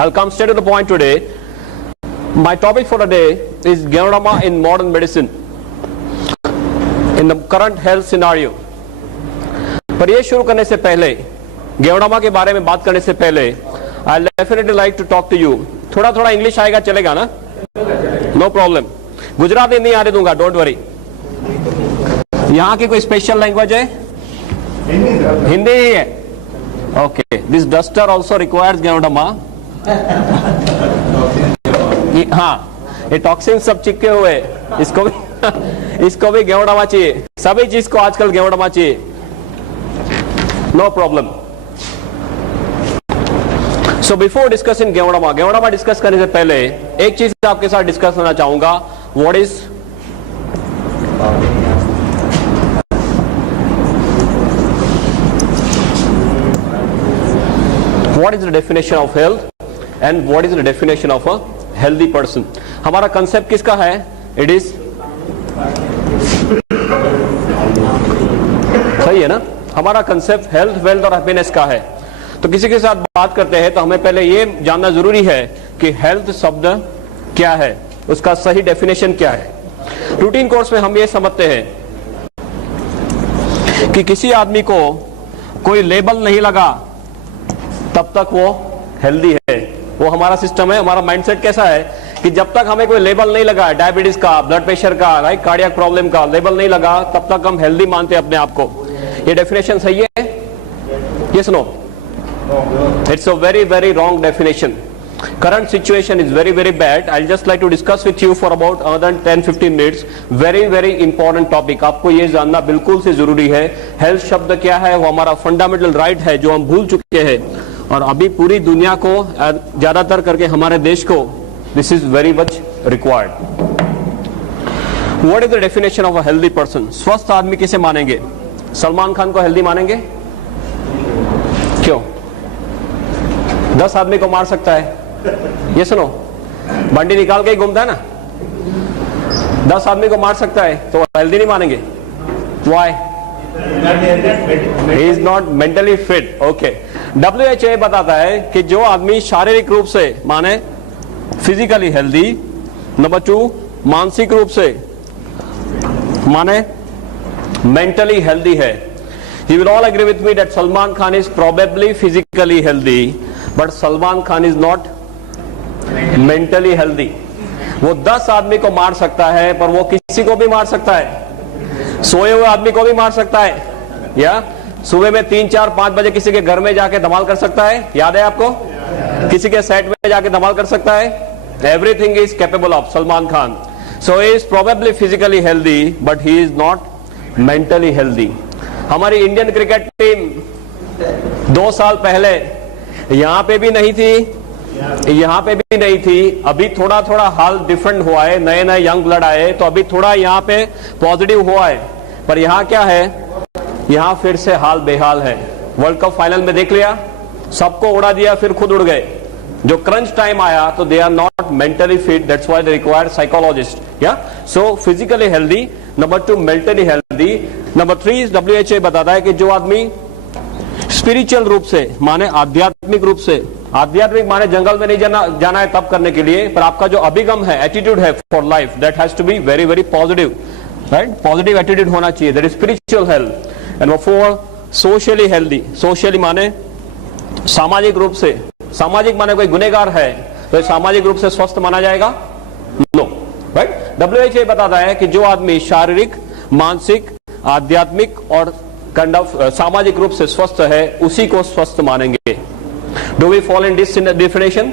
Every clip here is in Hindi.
I'll come straight to the point today. My topic for today is Ganoderma in modern medicine, in the current health scenario. पर ये शुरू करने से पहले, Ganoderma के बारे में बात करने से पहले, I'll definitely like to talk to you. थोड़ा थोड़ा इंग्लिश आएगा, चलेगा ना? No problem. गुजराती नहीं आने दूंगा, डोंट वरी. यहाँ की कोई स्पेशल लैंग्वेज है? हिंदी ही है. Okay. This duster also requires Ganoderma. हाँ, ये टॉक्सिन सब चिपके हुए, इसको भी Ganoderma चाहिए. सभी चीज को आजकल Ganoderma चाहिए. No problem. So before discussing Ganoderma discuss करने से पहले एक चीज आपके साथ डिस्कस करना चाहूंगा. What is the definition of health and what is the definition of a healthy person. हमारा कंसेप्ट किसका है? इट इज, सही है ना? हमारा कंसेप्ट हेल्थ, वेल्थ और हैप्पीनेस का है. तो किसी के साथ बात करते हैं तो हमें पहले ये जानना जरूरी है कि हेल्थ शब्द क्या है, उसका सही डेफिनेशन क्या है. रूटीन कोर्स में हम ये समझते हैं कि किसी आदमी को कोई लेबल नहीं लगा तब तक वो हेल्दी है. वो हमारा सिस्टम है. हमारा माइंडसेट कैसा है कि जब तक हमें कोई लेबल नहीं लगा, डायबिटीज का, ब्लड प्रेशर का, राइट, कार्डियक प्रॉब्लम का लेबल नहीं लगा, तब तक हम हेल्दी मानते हैं अपने आप को. ये डेफिनेशन सही है? Yes no? It's a very very wrong definition. Current situation is very very bad. I'll just like to discuss with you for about another 10-15 minutes. Very very important topic. आपको ये जानना बिल्कुल से जरूरी है. हेल्थ शब्द क्या है? वो हमारा फंडामेंटल राइट है जो हम भूल चुके हैं, और अभी पूरी दुनिया को, ज्यादातर करके हमारे देश को, this is very much required. What is the definition of a healthy person? स्वस्थ आदमी किसे मानेंगे? सलमान खान को हेल्दी मानेंगे? क्यों? 10 आदमी को मार सकता है. ये सुनो, बंडी निकाल के ही घूमता है ना. 10 आदमी को मार सकता है तो हेल्दी नहीं मानेंगे. Why? He is not mentally fit. Okay. WHO बताता है कि जो आदमी शारीरिक रूप से, माने फिजिकली हेल्दी, नंबर 2 मानसिक रूप से, माने मेंटली हेल्दी है. You will all agree with me that Salman Khan is probably physically healthy, but Salman Khan is not mentally healthy. वो 10 आदमी को मार सकता है, पर वो किसी को भी मार सकता है. सोए हुए आदमी को भी मार सकता है, या सुबह में 3, 4, 5 बजे किसी के घर में जाके धमाल कर सकता है. याद है आपको? किसी के सेट में जाके धमाल कर सकता है. Everything is capable of Salman Khan. So he is probably physically healthy, but he is not mentally healthy. हमारी इंडियन क्रिकेट टीम 2 साल पहले यहाँ पे भी नहीं थी, यहाँ पे भी नहीं थी. अभी थोड़ा थोड़ा हाल डिफरेंट हुआ है, नए नए यंग ब्लड आए तो अभी थोड़ा यहाँ पे पॉजिटिव हुआ है. पर यहाँ क्या है? यहाँ फिर से हाल बेहाल है. वर्ल्ड कप फाइनल में देख लिया, सबको उड़ा दिया, फिर खुद उड़ गए. जो क्रंच टाइम आया तो they are not mentally fit. That's why they require psychologist. या so physically healthy, number 2 mentally healthy, number 3 WHO बताता है कि जो आदमी स्पिरिचुअल रूप से, माने आध्यात्मिक रूप से, आध्यात्मिक माने जंगल में नहीं जाना है तब करने के लिए, पर आपका जो अभिगम है, एटीट्यूड है for life, that has to be very very positive, right. Positive attitude होना चाहिए. That is spiritual health. And 4 socially healthy. Socially माने सामाजिक रूप से, सामाजिक माने कोई गुनहगार है तो सामाजिक रूप से स्वस्थ माना जाएगा? No, right. WHO बताता है कि जो आदमी शारीरिक, मानसिक, आध्यात्मिक और काइंड ऑफ सामाजिक रूप से स्वस्थ है, उसी को स्वस्थ मानेंगे. Do we follow in this definition?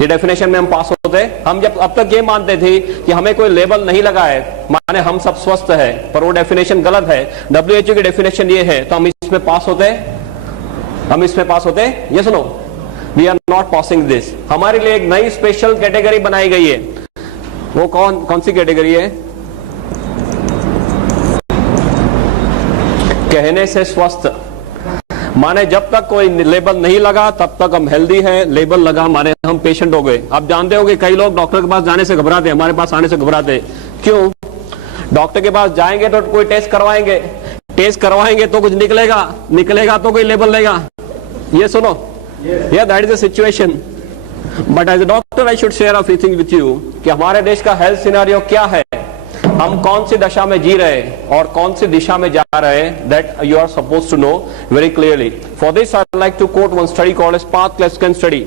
ये डेफिनेशन में हम पास होते हैं. हम जब अब तक ये मानते थे कि हमें कोई लेबल नहीं लगा है, माने हम सब स्वस्थ है, पर वो डेफिनेशन गलत है. WHO की डेफिनेशन ये है, तो हम इसमें पास होते हैं? हम इसमें पास होते हैं? ये सुनो, we are not passing this. हमारे लिए एक नई स्पेशल कैटेगरी बनाई गई है. वो कौन सी कैटेगरी है? कहने से स्वस्थ. माने जब तक कोई लेबल नहीं लगा तब तक हम हेल्दी हैं, लेबल लगा माने हम पेशेंट हो गए. आप जानते हो कि कई लोग डॉक्टर के पास जाने से घबराते हैं, हमारे पास आने से घबराते हैं. क्यों? डॉक्टर के पास जाएंगे तो कोई टेस्ट करवाएंगे तो कुछ निकलेगा तो कोई लेबल लेगा. ये सुनो, that is the situation. But as a doctor I should share a few things with you कि हमारे देश का हेल्थ सिनेरियो क्या है, हम कौन सी दशा में जी रहे और कौन सी दिशा में जा रहे हैं, that you are suppose to know very clearly. For this I like to quote one study called as path क्लेफ्स्किन स्टडी.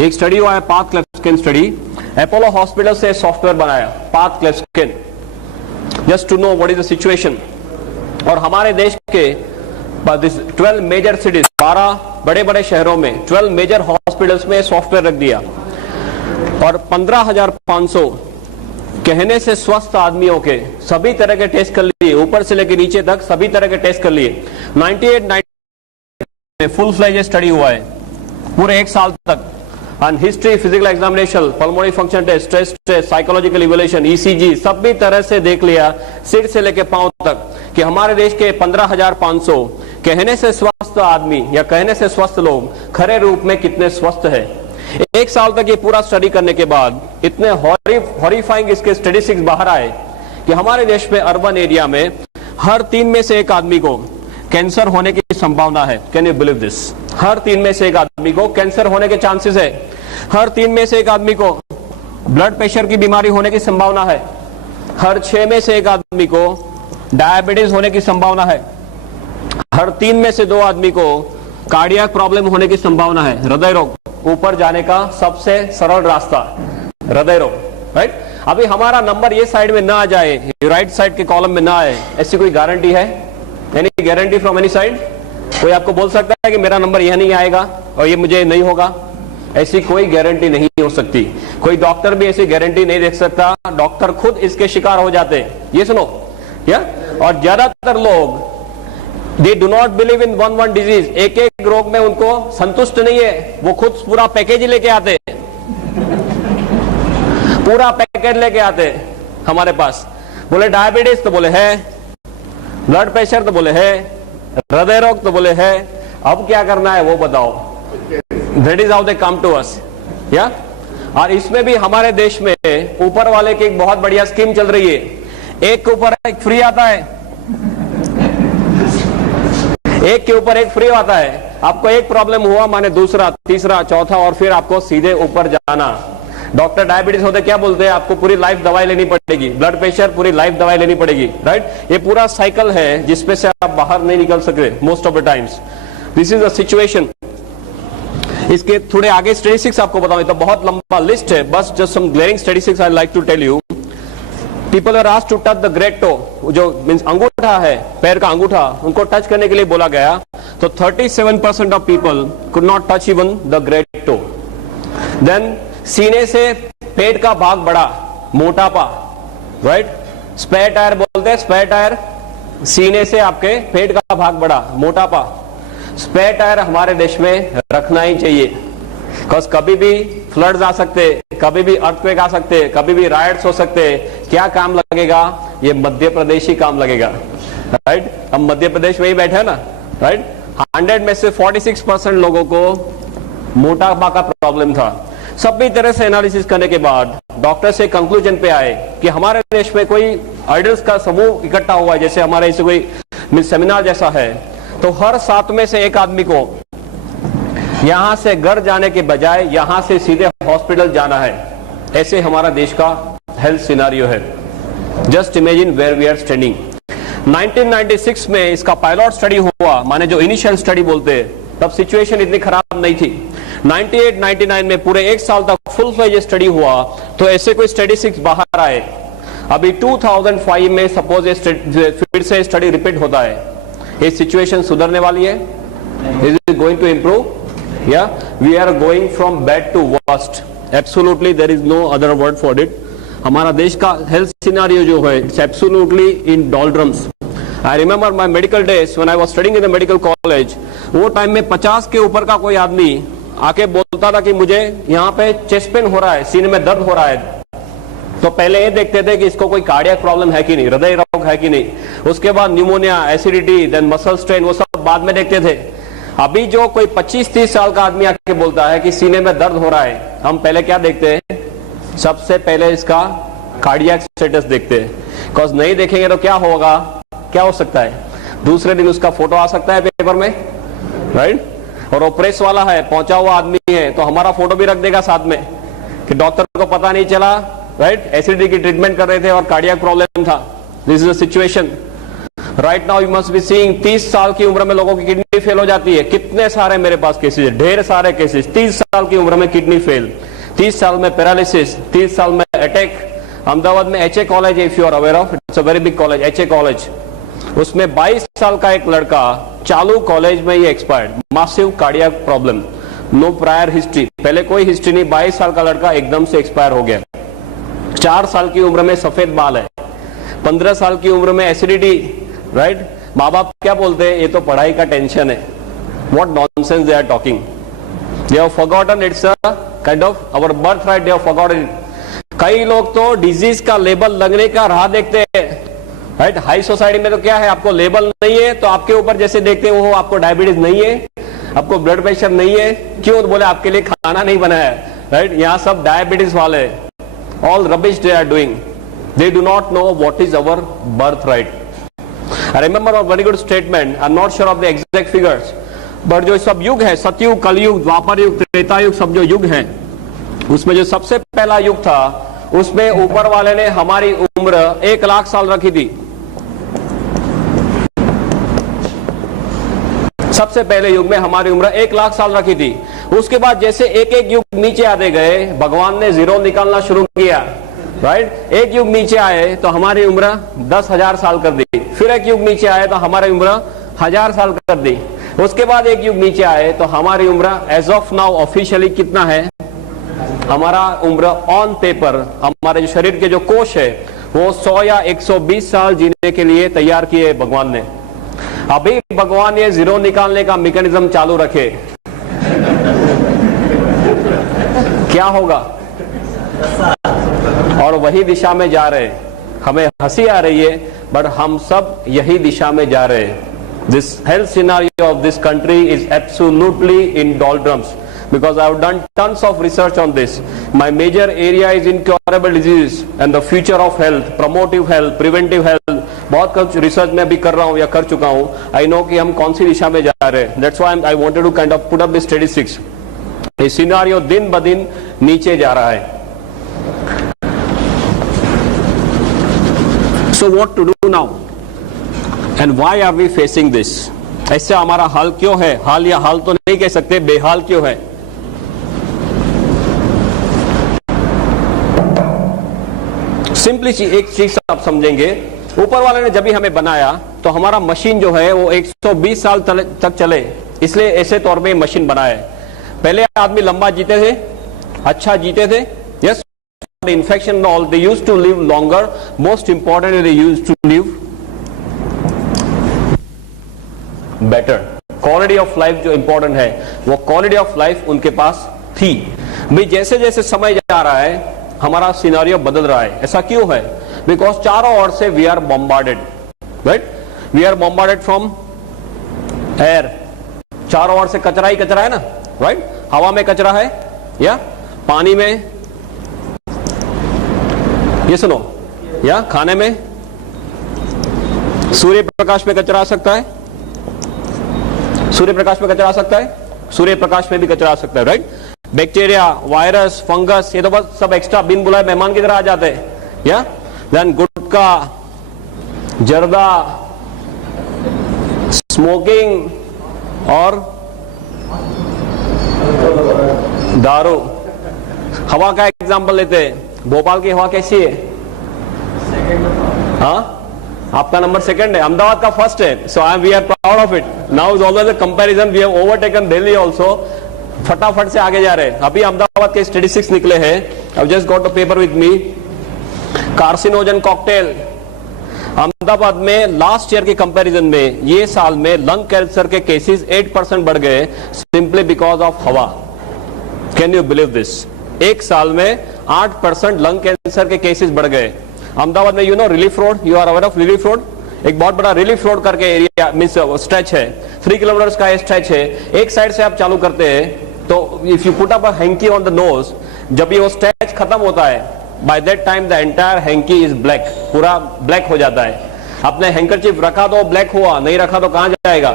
एक स्टडी हुआ है पाथ क्लेफ्स्किन स्टडी. अपोलो हॉस्पिटल से सॉफ्टवेयर बनाया पाथ क्लेफ्स्किन, just to know what is the situation. और हमारे देश के 12 मेजर सिटीज, 12 बड़े बड़े शहरों में 12 मेजर हॉस्पिटल्स में सॉफ्टवेयर रख दिया और 15,500 कहने से स्वस्थ आदमियों के सभी तरह के टेस्ट कर लिए, ऊपर से लेकर नीचे तक सभी तरह के टेस्ट कर लिए. 98 में फुल फ्लेज स्टडी हुआ है पूरे एक साल तक. And history, physical examination, pulmonary function test, stress test, psychological evaluation, ECG, सभी तरह से देख लिया सिर से लेकर पांव तक कि हमारे देश के 15,500 कहने से स्वस्थ आदमी या कहने से स्वस्थ लोग खरे रूप में कितने स्वस्थ है. एक साल तक ये पूरा स्टडी करने के बाद इतने हॉरिफाइंग इसके स्टैटिस्टिक्स बाहर आए कि हमारे देश में अर्बन एरिया में हर 3 में से एक आदमी को कैंसर होने की संभावना है. Can you believe this? हर 3 में से एक आदमी को कैंसर होने के चांसेस है. हर 3 में से एक आदमी को ब्लड प्रेशर की बीमारी होने की संभावना है. हर 6 में से एक आदमी को डायबिटीज होने की संभावना है. हर 3 में से 2 आदमी को कार्डियक प्रॉब्लम होने की संभावना है. हृदय रोग ऊपर जाने का सबसे सरल रास्ता हृदय रोग, राइट. अभी हमारा नंबर ये साइड में ना आ जाए, राइट साइड के कॉलम में ना आए, ऐसी कोई गारंटी है? Any guarantee from any side? कोई आपको बोल सकता है कि मेरा नंबर यह नहीं आएगा और ये मुझे नहीं होगा? ऐसी कोई गारंटी नहीं हो सकती. कोई डॉक्टर भी ऐसी गारंटी नहीं दे सकता. डॉक्टर खुद इसके शिकार हो जाते हैं. ये सुनो या, और ज्यादातर लोग दे do not believe in one disease. एक एक रोग में उनको संतुष्ट नहीं है, वो खुद पूरा पैकेज ही लेके आते, पूरा पैकेज लेके आते हमारे पास. बोले डायबिटीज तो बोले है, ब्लड प्रेशर तो बोले है, हृदय रोग तो बोले है. अब क्या करना है वो बताओ. That is how they come to us. Yeah, और इसमें भी हमारे देश में ऊपर वाले की एक बहुत बढ़िया स्कीम चल रही है. एक के ऊपर एक फ्री आता है, एक के ऊपर एक फ्री आता है. आपको एक प्रॉब्लम हुआ माने दूसरा, तीसरा, चौथा और फिर आपको सीधे ऊपर जाना. डॉक्टर डायबिटीज होते क्या बोलते हैं? आपको पूरी लाइफ दवाई लेनी पड़ेगी. ब्लड प्रेशर पूरी लाइफ दवाई लेनी पड़ेगी, राइट. ये पूरा साइकिल है जिसपे से आप बाहर नहीं निकल सकते most of the times. This is the situation. इसके थोड़े आगे स्टैटिस्टिक्स आपको बताऊं तो बहुत लंबा लिस्ट है, बस just some glaring statistics I like to tell you. People are asked to touch the great toe, जो मींस अंगूठा है, पैर का अंगूठा, उनको टच करने के लिए बोला गया तो 37% of people could not touch even the great toe. Then सीने से पेट का भाग बड़ा, मोटापा, राइट. स्पेयर टायर बोलते हैं, स्पेयर टायर. सीने से आपके पेट का भाग बड़ा, मोटापा. स्पेयर टायर हमारे देश में रखना ही चाहिए, बिकॉज कभी भी फ्लड्स आ सकते, कभी भी अर्थक्वेक आ सकते, कभी भी राइट्स हो सकते. क्या काम लगेगा? ये मध्य प्रदेश ही काम लगेगा, राइट. हम मध्य प्रदेश में ही बैठे हैं ना, राइट. 100 में से 46% लोगों को मोटापा का प्रॉब्लम था. सभी तरह से एनालिसिस करने के बाद डॉक्टर से कंक्लूजन पे आए कि हमारे देश में कोई आइडल्स का समूह इकट्ठा हुआ है, जैसे हमारे इसे कोई सेमिनार जैसा है, तो हर 7 में से एक आदमी को यहां से घर जाने के बजाय यहां से सीधे हॉस्पिटल जाना है. ऐसे हमारा देश का हेल्थ सिनारियो है. Just imagine where we are standing. 1996 में इसका पायलट स्टडी हुआ, माने जो इनिशियल स्टडी बोलते हैं, तब सिचुएशन इतनी खराब नहीं थी. 98-99 में पूरे एक साल तक फुल फ्लेज स्टडी हुआ तो ऐसे कोई स्टैटिस्टिक्स बाहर आए. अभी 2005 में सपोज फिर से स्टडी रिपीट होता है. ये सिचुएशन सुधरने वाली है? Is it going to improve? या we are going from bad to worst. Absolutely there is no other word for it. हमारा देश का हेल्थ सिनेरियो जो है it's absolutely in doldrums. I remember my medical days when I was studying in the medical college. वो टाइम में 50 के ऊपर का कोई आदमी आके बोलता था कि मुझे यहाँ पे चेस्ट पेन हो रहा है, सीने में दर्द हो रहा है, तो पहले ये देखते थे कि इसको कोई कार्डियक प्रॉब्लम है कि नहीं, हृदय रोग है कि नहीं. उसके बाद pneumonia, acidity, then muscle strain, वो सब बाद में देखते थे. अभी जो कोई 25-30 साल का आदमी आके बोलता है कि सीने में दर्द हो रहा है, हम पहले क्या देखते हैं? सबसे पहले इसका कार्डियक स्टेटस देखते हैं. बिकॉज नहीं देखेंगे तो क्या होगा, क्या हो सकता है? दूसरे दिन उसका फोटो आ सकता है पेपर में, राइट. और वो प्रेस वाला है, पहुंचा हुआ आदमी है, तो हमारा फोटो भी रख देगा साथ में कि डॉक्टर को पता नहीं चला, राइट, एसिडिटी की ट्रीटमेंट कर रहे थे और कार्डियक प्रॉब्लम था। This is the situation right now. You must be seeing 30 साल की उम्र में लोगों की किडनी फेल हो जाती है। कितने सारे मेरे पास केसेस है, ढेर सारे केसेस। 30 साल की उम्र में किडनी फेल, 30 साल में पैरालिसिस, 30 साल में अटैक। अहमदाबाद में एचए कॉलेज है, if you are aware of, it's a very big college, HA college. उसमें 22 साल का एक लड़का चालू कॉलेज में ही expired, massive cardiac problem, no prior history, पहले कोई हिस्ट्री नहीं, 22 साल का लड़का एकदम से एक्सपायर हो गया। 4 साल की उम्र में सफेद बाल है, 15 साल की उम्र में एसिडिटी, राइट। माँ बाप क्या बोलते हैं, ये तो पढ़ाई का टेंशन है। What nonsense they are talking, they have forgotten it's a kind of our birth right, they have forgotten it. कई लोग तो डिजीज का लेबल लगने का राह देखते हैं, राइट। हाई सोसाइटी में तो क्या है, आपको लेबल नहीं है तो आपके ऊपर जैसे देखते हो, आपको डायबिटीज नहीं है, आपको ब्लड प्रेशर नहीं है, क्यों, बोले आपके लिए खाना नहीं बनाया है, राइट। यहाँ सब डायबिटीज वाले, all rubbish they are doing, they do not know what is our birth right. I remember a very good statement, I'm not sure of the exact figures, but जो सब युग है, सतयुग, कलयुग, द्वापर युग, त्रेता युग, सब जो युग हैं, उसमें जो सबसे पहला युग था, उसमें ऊपर वाले ने हमारी उम्र 1 लाख साल रखी थी। सबसे पहले युग में हमारी उम्र 1 लाख साल रखी थी। उसके बाद जैसे एक एक युग नीचे आते गए, भगवान ने जीरो निकालना शुरू किया, राइट। एक युग नीचे आए तो हमारी उम्र 10,000 साल कर दी, फिर एक युग नीचे आए तो हमारी उम्र 1000 साल कर दी, उसके बाद एक युग नीचे आए तो हमारी उम्र एज ऑफ नाउ ऑफिशियली कितना है, हमारा उम्र ऑन पेपर, हमारे जो शरीर के जो कोश है वो 100 या 120 साल जीने के लिए तैयार किए भगवान ने। अभी भगवान ये जीरो निकालने का मैकेनिज्म चालू रखे, क्या होगा, और वही दिशा में जा रहे हैं। हमें हंसी आ रही है, बट हम सब यही दिशा में जा रहे हैं। This health scenario of this country is absolutely in डॉल्ड्रम्स, because I have done tons of research on this. My major area is incurable diseases and the future of health, promotive health, preventive health. बहुत कुछ रिसर्च में भी कर रहा हूँ या कर चुका हूँ। I know कि हम कौन सी दिशा में जा रहे हैं। That's why I wanted to kind of put up the statistics. ये सिनेरियो दिन ब दिन नीचे जा रहा है। So what to do now? And why are we facing this? ऐसे हमारा हाल क्यों है? हाल या हाल तो नहीं कह सकते, बेहाल क्यों है? सिंपली एक चीज आप समझेंगे, ऊपर वाले ने जब भी हमें बनाया तो हमारा मशीन जो है वो 120 साल तक चले, इसलिए ऐसे तौर पे मशीन बनाया है। पहले आदमी लंबा जीते थे, अच्छा जीते थे, yes, infection all, they used to live longer, most important they used to live better. Quality of life जो इंपॉर्टेंट है, वो क्वालिटी ऑफ लाइफ उनके पास थी। भाई जैसे जैसे समय जा रहा है हमारा सिनेरियो बदल रहा है। ऐसा क्यों है? बिकॉज चारों ओर से we are bombarded, right, we are bombarded from air. चारों ओर से कचरा ही कचरा है ना, राइट। हवा में कचरा है या पानी में, ये सुनो, या खाने में, सूर्य प्रकाश में कचरा आ सकता है, सूर्य प्रकाश में कचरा आ सकता है, सूर्य प्रकाश में भी कचरा आ सकता है, राइट। बैक्टीरिया, वायरस, फंगस, ये तो बस सब एक्स्ट्रा बिन बुलाए मेहमान की तरह आ जाते हैं, या देन गुटखा, जर्दा, स्मोकिंग और दारू। हवा का एग्जांपल लेते हैं, भोपाल की हवा कैसी है? हाँ, आपका नंबर सेकंड है, अहमदाबाद का फर्स्ट है। So we are proud of it. Now is always a comparison, we have overtaken Delhi also. फटाफट से आगे जा रहे हैं। अभी अहमदाबाद के स्टैटिस्टिक्स निकले हैं, I just got a paper with me. Carcinogen cocktail, Ahmedabad में लास्ट ईयर के कंपैरिजन में ये साल में लंग कैंसर के केसेस 8% बढ़ गए, सिंपली बिकॉज ऑफ हवा। Can you believe this? एक साल में 8% लंग कैंसर के केसेस बढ़ गए अहमदाबाद में। You know Relief Road, you are aware of Relief Road? एक बहुत बड़ा रिलीफ रोड करके एरिया मींस स्ट्रेच है, 3 किलोमीटर का स्ट्रेच है। एक साइड से आप चालू करते हैं तो if you put up a hanky on the nose, जब ये वो स्ट्रेच खत्म होता है, by that time the entire hanky is black, पूरा ब्लैक हो जाता है। आपने हैंकरचीफ रखा तो ब्लैक हुआ, नहीं रखा तो कहां जाएगा?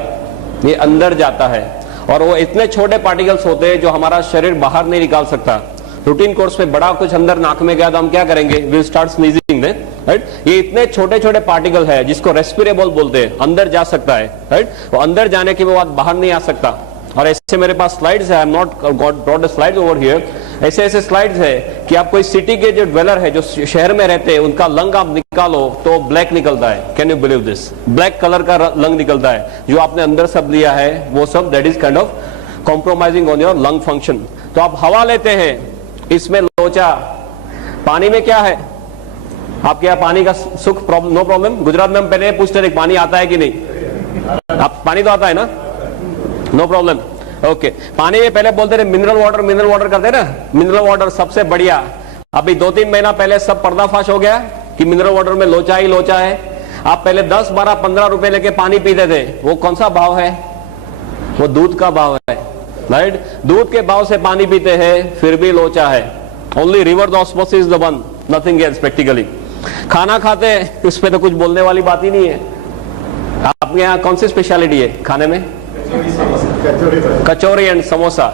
ये अंदर जाता है। और वो इतने छोटे पार्टिकल्स होते हैं जो हमारा शरीर बाहर नहीं निकाल सकता। रूटीन कोर्स में बड़ा कुछ अंदर नाक में गया तो हम क्या करेंगे, विल स्टार्ट स्नीजिंग, राइट। ये इतने छोटे छोटे पार्टिकल है जिसको रेस्पिरेबल बोलते हैं, अंदर जा सकता है, राइट। वो अंदर जाने के बाद बाहर नहीं आ सकता। और ऐसे मेरे पास स्लाइड्स है, I am not brought the slides over here. ऐसे ऐसे स्लाइड्स है कि आप कोई सिटी के जो ड्वेलर है, जो शहर में रहते हैं, उनका लंग आप निकालो तो ब्लैक निकलता है। Can you believe this? Black colour का लंग निकलता है। जो आपने अंदर सब लिया है वो सब, that is kind of compromising on your lung function. तो आप हवा लेते हैं, इसमें लोचा। पानी में क्या है आपके यहाँ? पानी का सुख प्रॉब्लम, नो प्रॉब्लम। गुजरात में हम पहले पूछते थे पानी आता है कि नहीं। आप पानी तो आता है ना, नो प्रॉब्लम, ओके। पानी में पहले बोलते थे मिनरल वाटर करते ना, मिनरल वाटर सबसे बढ़िया। अभी 2-3 महीना पहले सब पर्दाफाश हो गया कि मिनरल वाटर में लोचा ही लोचा है। आप पहले 10, 12, 15 रुपए लेके पानी पीते थे, वो कौन सा भाव है? वो दूध का भाव है, राइट। दूध के भाव से पानी पीते हैं, फिर भी लोचा है। Only reverse osmosis is the one, nothing else practically. खाना खाते हैं, उस पर तो कुछ बोलने वाली बात ही नहीं है। आपके यहाँ कौन सी स्पेशलिटी है खाने में? Kachori and samosa,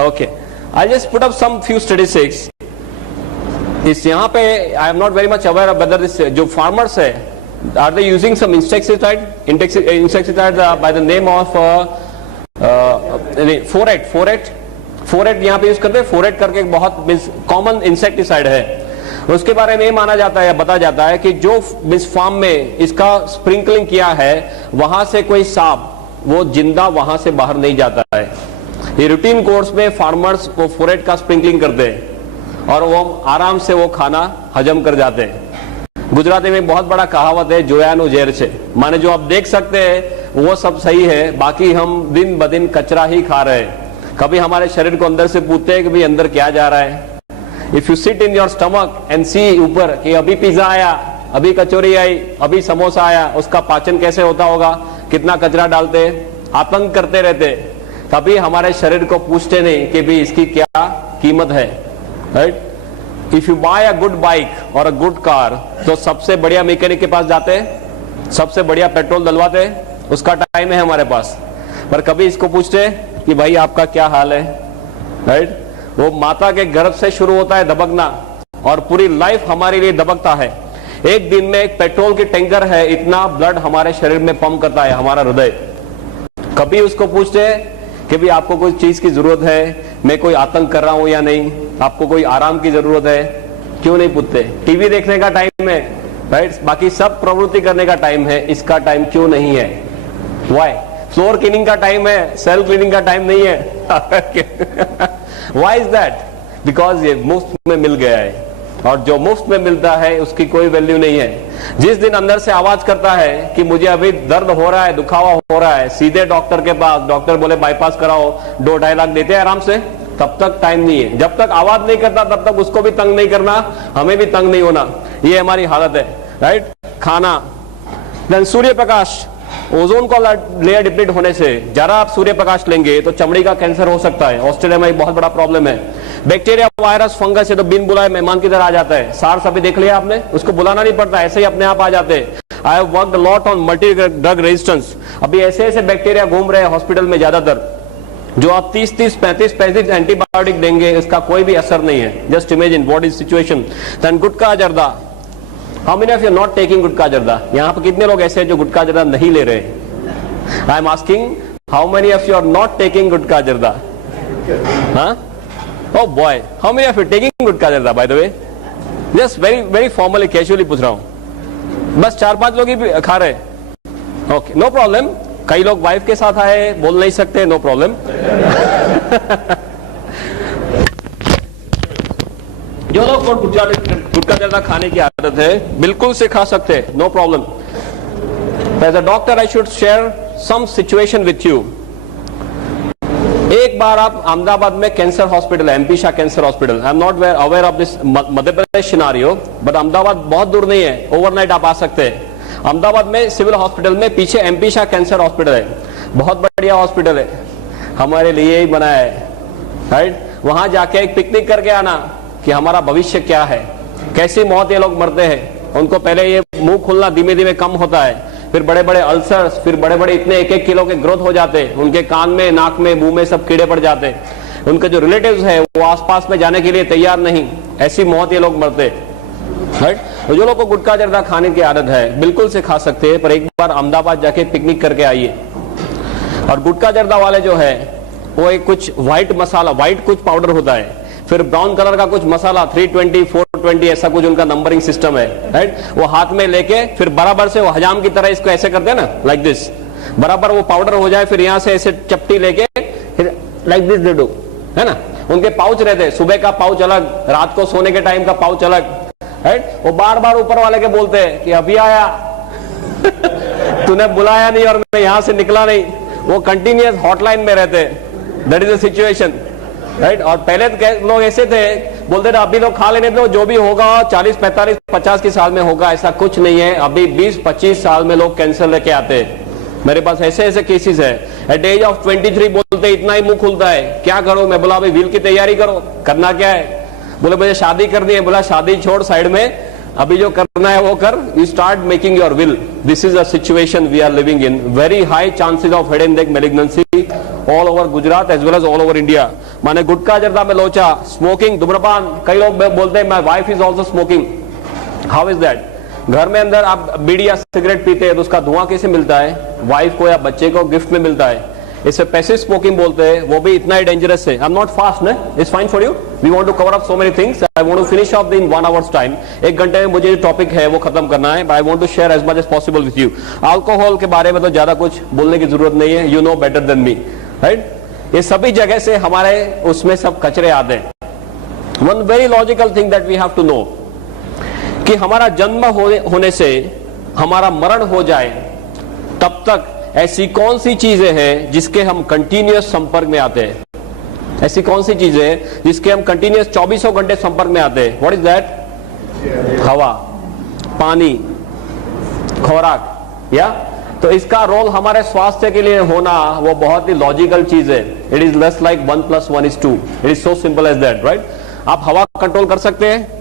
okay. I just put up some few statistics. इस यहाँ पे I am not very much aware of whether this, जो फार्मर्स है, are they using some insecticide by the name of phorate यहाँ पे यूज करते हैं। फोरेट करके एक बहुत कॉमन इंसेक्टिसाइड है। उसके बारे में माना जाता है, बताया जाता है कि जो इस फार्म में इसका स्प्रिंकलिंग किया है, वहां से कोई सांप वो जिंदा वहां से बाहर नहीं जाता है। ये रूटीन कोर्स में फार्मर्स वो फोरेट का स्प्रिंकलिंग करते हैं और वो आराम से वो खाना हजम कर जाते हैं। गुजराती में बहुत बड़ा कहावत है, जोयानु जेर छे, माने जो आप देख सकते हैं वो सब सही है, बाकी हम दिन ब दिन कचरा ही खा रहे हैं। कभी हमारे शरीर को अंदर से पूछते हैं कि भाई अंदर क्या जा रहा है। If you sit in your stomach and see ऊपर कि अभी पिज्जा आया, अभी कचौरी आई, अभी समोसा आया, उसका पाचन कैसे होता होगा, कितना कचरा डालते, आतंक करते रहते। कभी हमारे शरीर को पूछते नहीं कि भी इसकी क्या कीमत है, right. If you buy a good bike और अ गुड कार, तो सबसे बढ़िया मैकेनिक के पास जाते हैं, सबसे बढ़िया पेट्रोल डलवाते, उसका टाइम है हमारे पास। पर कभी इसको पूछते कि भाई आपका क्या हाल है, राइट। वो माता के गर्भ से शुरू होता है दबकना और पूरी लाइफ हमारे लिए दबकता है। एक दिन में एक पेट्रोल की टैंकर है, इतना ब्लड हमारे शरीर में पंप करता है हमारा हृदय। कभी उसको पूछते हैं कि भी आपको कोई चीज की जरूरत है, मैं कोई आतंक कर रहा हूं या नहीं, आपको कोई आराम की जरूरत है, क्यों नहीं पूछते? टीवी देखने का टाइम है, राइट, बाकी सब प्रवृत्ति करने का टाइम है, इसका टाइम क्यों नहीं है? वाई? फ्लोर क्लीनिंग का टाइम है, सेल्फ क्लीनिंग का टाइम नहीं है। Y is that? बिकॉज ये मुफ्त में मिल गया है और जो मुफ्त में मिलता है उसकी कोई वैल्यू नहीं है। जिस दिन अंदर से आवाज करता है कि मुझे अभी दर्द हो रहा है, दुखावा हो रहा है, सीधे डॉक्टर के पास, डॉक्टर बोले बाईपास कराओ, 2-2.5 लाख देते हैं आराम से, तब तक टाइम नहीं है। जब तक आवाज नहीं करता तब तक उसको भी तंग नहीं करना, हमें भी तंग नहीं होना, ये हमारी हालत है, राइट। खाना, देन सूर्य प्रकाश, ओजोन का लेयर डिप्लीट होने से जरा आप सूर्य प्रकाश लेंगे तो चमड़ी का कैंसर हो सकता है। ऑस्ट्रेलिया में एक बहुत बड़ा प्रॉब्लम है। बैक्टीरिया, वायरस, फंगस, ये तो बिन बुलाए मेहमान की तरह आ जाता है। सार्स अभी देख लिया आपने, उसको बुलाना नहीं पड़ता, ऐसे ही अपने आप आ जाते हैं। I have worked lot on multi drug resistance. अभी ऐसे ऐसे बैक्टीरिया घूम रहे हैं हॉस्पिटल में ज्यादातर, जो आप 30-30, 35-35 एंटीबायोटिक देंगे, इसका कोई भी असर नहीं है। Just imagine what is situation. Then gutkha zarda, how many of you not taking gutkha zarda? यहाँ पर कितने लोग ऐसे हैं जो गुटखा जर्दा नहीं ले रहे? I am asking how many of you are not taking gutkha zarda? हाँ? Oh boy, how many of you taking गुटखा जर्दा by the way? Just very formally, casually पूछ रहा हूँ। बस 4-5 लोग ही खा रहे। Okay, no problem. कई लोग वाइफ के साथ आए, बोल नहीं सकते, नो प्रॉब्लम। जो लोग को गुटखा जर्दा खाने की आदत है, बिल्कुल से खा सकते हैं, no problem. As a doctor, I should share some situation with you. एक बार आप अहमदाबाद में कैंसर हॉस्पिटल है, MP Shah cancer hospital. I am not aware of this Madhya Pradesh scenario, but Ahmedabad बहुत दूर नहीं है, ओवरनाइट आप आ सकते हैं। अहमदाबाद में सिविल हॉस्पिटल में पीछे एमपी शाह कैंसर हॉस्पिटल है, बहुत बढ़िया हॉस्पिटल है, हमारे लिए ही बनाया है, राइट। वहां जाके एक पिकनिक करके आना कि हमारा भविष्य क्या है, कैसी मौत ये लोग मरते हैं। उनको पहले ये मुंह खुलना धीमे धीमे कम होता है, फिर बड़े बड़े अल्सर्स, फिर बड़े बड़े इतने 1-1 किलो के ग्रोथ हो जाते, उनके कान में, नाक में, मुंह में सब कीड़े पड़ जाते, उनके जो रिलेटिव्स है वो आसपास में जाने के लिए तैयार नहीं, ऐसी मौत ये लोग मरते, राइट। तो जो लोग को गुटखा जर्दा खाने की आदत है बिल्कुल से खा सकते हैं, पर एक बार अहमदाबाद जाके पिकनिक करके आइए। और गुटखा जर्दा वाले जो है वो एक कुछ व्हाइट मसाला, व्हाइट कुछ पाउडर होता है, फिर ब्राउन कलर का कुछ मसाला 320, 420 ऐसा कुछ उनका नंबरिंग सिस्टम है, राइट। वो हाथ में लेके फिर बराबर से वो हजाम की तरह इसको ऐसे करते हैं ना, लाइक दिस, बराबर वो पाउडर हो जाए, फिर यहाँ से ऐसे चपटी लेके फिर लाइक दिस दे दो, है ना। उनके पाउच रहते, सुबह का पाउच अलग, रात को सोने के टाइम का पाउच अलग, राइट। वो बार बार ऊपर वाले के बोलते हैं कि अभी आया तूने बुलाया नहीं और मैं यहां से निकला नहीं। वो कंटिन्यूअस हॉटलाइन में रहते, that is the situation, right. और पहले तो लोग ऐसे थे, बोलते थे अभी तो खा लेने दो, जो भी होगा 40, 45, 50 के साल में होगा, ऐसा कुछ नहीं है। अभी 20-25 साल में लोग कैंसर लेके आते हैं। मेरे पास ऐसे ऐसे केसेस है, एट एज ऑफ 23 बोलते इतना ही मुंह खुलता है, क्या करो। मैं बोला अभी व्हील की तैयारी करो, करना क्या है। बोले मुझे शादी करनी है। बोला शादी छोड़ साइड में, अभी जो करना है वो कर, you start making your will. This is a situation we are living in. Very high chances of head and neck malignancy all over Gujarat as well as all over India. माने गुटखा जर्दा में लोचा, स्मोकिंग, धूम्रपान, कई लोग बोलते हैं my wife is also smoking. How is that? घर में अंदर आप बीड़ी या सिगरेट पीते हैं तो उसका धुआं कैसे मिलता है? वाइफ को या बच्चे को गिफ्ट में मिलता है। इसे पैसिव स्मोकिंग बोलते हैं, वो भी इतना ही डेंजरस है। आई एम नॉट फास्ट, ना, it's fine for you. We want to cover up so many things, I want to finish off in 1 hours time. 1 घंटे में मुझे जो टॉपिक है वो खत्म करना है, but I want to share as much as possible with you. Alcohol के बारे में तो ज्यादा कुछ बोलने की जरूरत नहीं है, you know better than me, right. ये सभी जगह से हमारे उसमें सब कचरे आते हैं। One very logical thing that we have to know कि हमारा जन्म होने से हमारा मरण हो जाए तब तक ऐसी कौन सी चीजें हैं जिसके हम कंटिन्यूअस संपर्क में आते हैं? ऐसी कौन सी चीजें हैं जिसके हम कंटिन्यूअस 24 घंटे संपर्क में आते हैं? What is that? हवा, पानी, खुराक, या तो इसका रोल हमारे स्वास्थ्य के लिए होना वो बहुत ही लॉजिकल चीज है। It is less like 1 + 1 = 2। It is so simple as that, right. आप हवा कंट्रोल कर सकते हैं?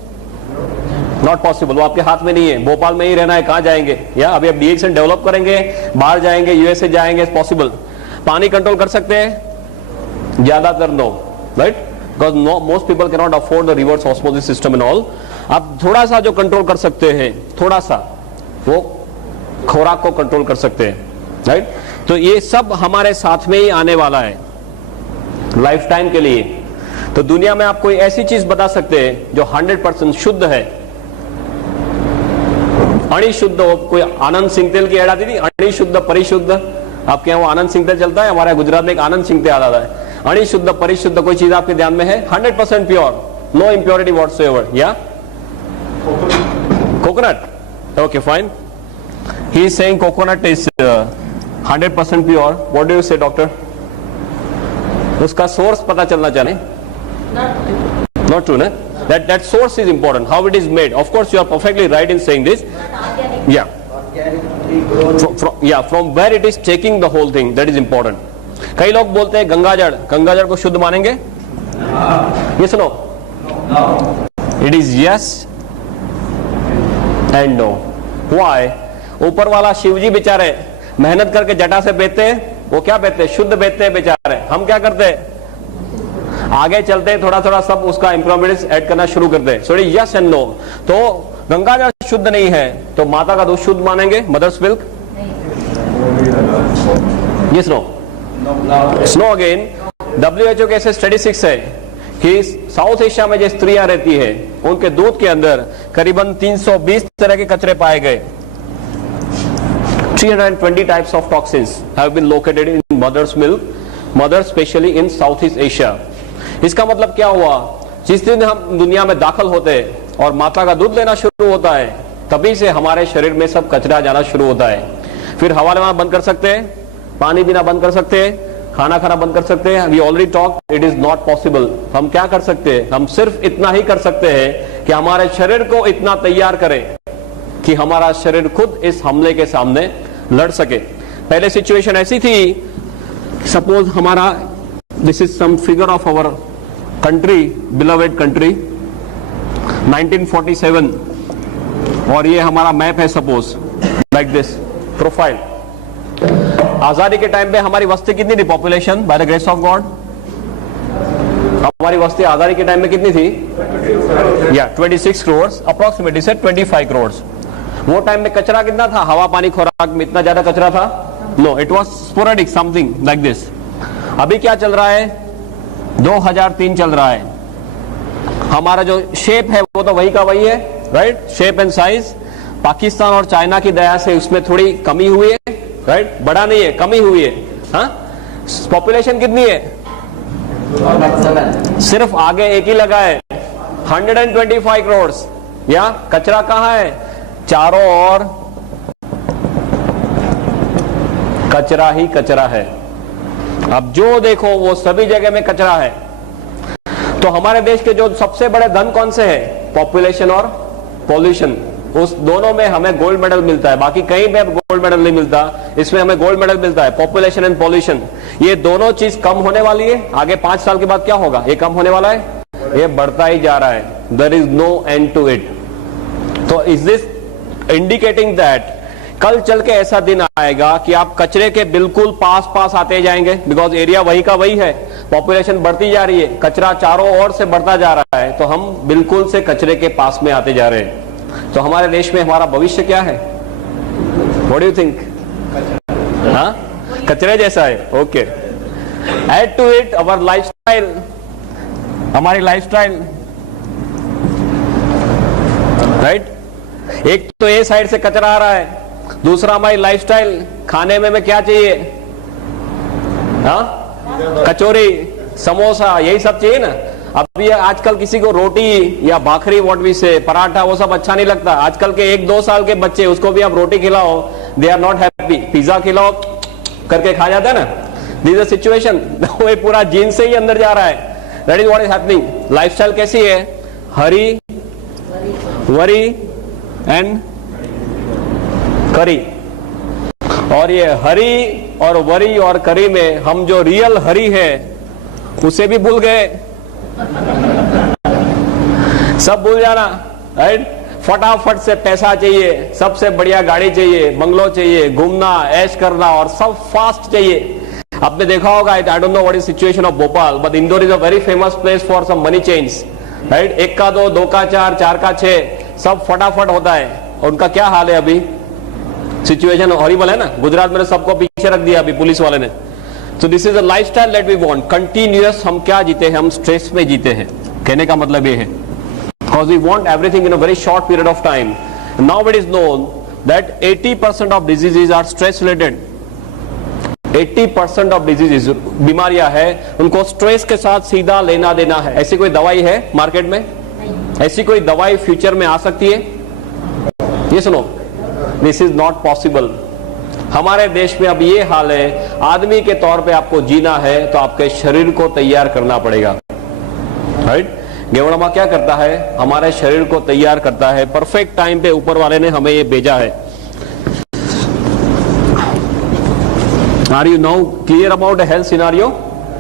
नॉट पॉसिबल, वो आपके हाथ में नहीं है। भोपाल में ही रहना है, कहां जाएंगे? या अभी आप डीएक्सन डेवलप करेंगे, बाहर जाएंगे, यूएसए जाएंगे, पॉसिबल। पानी कंट्रोल कर सकते हैं? ज्यादातर no, right, because most people can not afford the reverse osmosis system and all. आप थोड़ा सा जो कंट्रोल कर सकते हैं, थोड़ा सा, वो खुराक को कंट्रोल कर सकते हैं, राइट। तो ये सब हमारे साथ में ही आने वाला है लाइफ टाइम के लिए। तो दुनिया में आप कोई ऐसी चीज बता सकते हैं जो 100% शुद्ध है? अणिशुद्ध हो, कोई आनंद सिंह तेल की ऐड आती थी, अणिशुद्ध परिशुद्ध। आपके यहाँ वो आनंद सिंह तेल चलता है, हमारे गुजरात में एक आनंद सिंह तेल आता है। अणिशुद्ध परिशुद्ध कोई चीज आपके ध्यान में है? 100% प्योर, नो इम्प्योरिटी व्हाटसोएवर, या coconut? Okay, fine. He is saying coconut is 100% pure. What do you से डॉक्टर? उसका सोर्स पता चलना चाहिए। Not true, na? That source is important. How it is made. Of course, you are perfectly right in saying this. Yeah. From where it is taking the whole thing, that is important. कई लोग बोलते हैं गंगाजल, गंगाजल को शुद्ध मानेंगे? Yes or no? No. It is yes and no. Why? ऊपर वाला शिवजी बेचारे मेहनत करके जटा से बेचते हैं, वो क्या बेचते हैं? शुद्ध बेचते हैं बेचारे। हम क्या करते हैं? आगे चलते थोड़ा थोड़ा सब उसका इंप्रूवमेंट्स ऐड करना शुरू करते हैं। Sorry, yes and no. तो गंगाजल शुद्ध नहीं है तो माता का दूध शुद्ध मानेंगे? Mother's milk? Yes no? No again. WHO के ऐसे स्टैटिस्टिक्स है कि साउथ एशिया में जो स्त्रियां रहती है उनके दूध के अंदर करीबन 320 तरह के कचरे पाए गए। 320 types of toxins have been located in mother's milk, mother especially in Southeast Asia. इसका मतलब क्या हुआ? जिस दिन हम दुनिया में दाखिल होते हैं और माता का दूध लेना शुरू होता है, तभी से हमारे शरीर में सब कचरा जाना शुरू होता है। फिर हवा लेना बंद कर सकते हैं, पानी पीना बंद कर सकते हैं, खाना खाना बंद कर सकते हैं। We already talk, it is not possible. हम क्या कर सकते हैं? हम सिर्फ इतना ही कर सकते हैं कि हमारे शरीर को इतना तैयार करें कि हमारा शरीर खुद इस हमले के सामने लड़ सके। पहले सिचुएशन ऐसी थी, सपोज हमारा, this is some figure of our country, beloved country, 1947, और ये हमारा मैप है, सपोज लाइक दिस। प्रोफाइल। आजादी के टाइम पे हमारी वस्ती कितनी थी? Population by the grace of God, हमारी वस्ती आजादी के टाइम में कितनी थी? 26 करोड़ अप्रोक्सीमेटली से 25 करोड़। वो टाइम में कचरा कितना था? हवा पानी खुराक में इतना ज्यादा कचरा था? No, it was sporadic something like this. अभी क्या चल रहा है? 2003 चल रहा है। हमारा जो शेप है वो तो वही का वही है, right? Shape and size Pakistan और चाइना की दया से उसमें थोड़ी कमी हुई है, राइट? बड़ा नहीं है, कमी हुई है। हाँ, पॉपुलेशन कितनी है? सिर्फ आगे एक ही लगा है, 125 करोड़। या कचरा कहां है? चारों ओर कचरा ही कचरा है। अब जो देखो वो सभी जगह में कचरा है। तो हमारे देश के जो सबसे बड़े धन कौन से हैं? पॉपुलेशन और पॉल्यूशन। उस दोनों में हमें गोल्ड मेडल मिलता है, बाकी कहीं पे गोल्ड मेडल नहीं मिलता। इसमें हमें गोल्ड मेडल मिलता है, पॉपुलेशन एंड पॉल्यूशन। ये दोनों चीज कम होने वाली है। आगे 5 साल के बाद क्या होगा? ये कम होने वाला है, ये बढ़ता ही जा रहा है। There is no end to it. तो इज दिस इंडिकेटिंग दैट कल चल के ऐसा दिन आएगा कि आप कचरे के बिल्कुल पास आते जाएंगे, बिकॉज एरिया वही का वही है, पॉपुलेशन बढ़ती जा रही है, कचरा चारों ओर से बढ़ता जा रहा है, तो हम बिल्कुल से कचरे के पास में आते जा रहे हैं। तो हमारे देश में हमारा भविष्य क्या है? What do you think? हाँ, कचरे जैसा है। Okay, add to it our lifestyle, हमारी लाइफस्टाइल, राइट? एक तो ए साइड से कचरा आ रहा है, दूसरा हमारी लाइफस्टाइल। खाने में क्या चाहिए? हाँ, कचौरी समोसा यही सब चाहिए ना। अब ये आजकल किसी को रोटी या भाखरी, व्हाट वी से, पराठा, वो सब अच्छा नहीं लगता। आजकल के 1-2 साल के बच्चे, उसको भी आप रोटी खिलाओ, they are not happy. Pizza खिलाओ करके खा जाता है ना। This is situation. वो पूरा जीन से ही अंदर जा रहा है। That is what is happening. Lifestyle कैसी है? हरी, वरी एंड करी। और ये हरी और वरी और करी में हम जो रियल हरी है उसे भी भूल गए। सब भूल जाना, राइट? फटाफट से पैसा चाहिए, सबसे बढ़िया गाड़ी चाहिए, बंगलो चाहिए, घूमना, ऐश करना, और सब फास्ट चाहिए। आपने देखा होगा, I don't know what is situation of Bhopal, but Indore is a very famous place for some money change, right? 1 का 2, 2 का 4, 4 का 6, सब फटाफट होता है। और उनका क्या हाल है अभी? सिचुएशन हॉरिबल है ना। गुजरात में सबको पीछे रख दिया अभी पुलिस वाले ने। So this is a lifestyle that we want. Continuous हम क्या जीते हैं? हम स्ट्रेस में जीते हैं। कहने का मतलब ये है, because we want everything in a very short period of time. Now it is known that 80% of diseases are stress related. 80% of diseases, बीमारियां है, उनको स्ट्रेस के साथ सीधा लेना देना है। ऐसी कोई दवाई है मार्केट में? ऐसी कोई दवाई फ्यूचर में आ सकती है? ये सुनो, दिस इज नॉट पॉसिबल। हमारे देश में अब ये हाल है, आदमी के तौर पे आपको जीना है तो आपके शरीर को तैयार करना पड़ेगा, राइट? गेवड़मा क्या करता है? हमारे शरीर को तैयार करता है। परफेक्ट टाइम पे ऊपर वाले ने हमें ये भेजा है। Are you now clear about health scenario?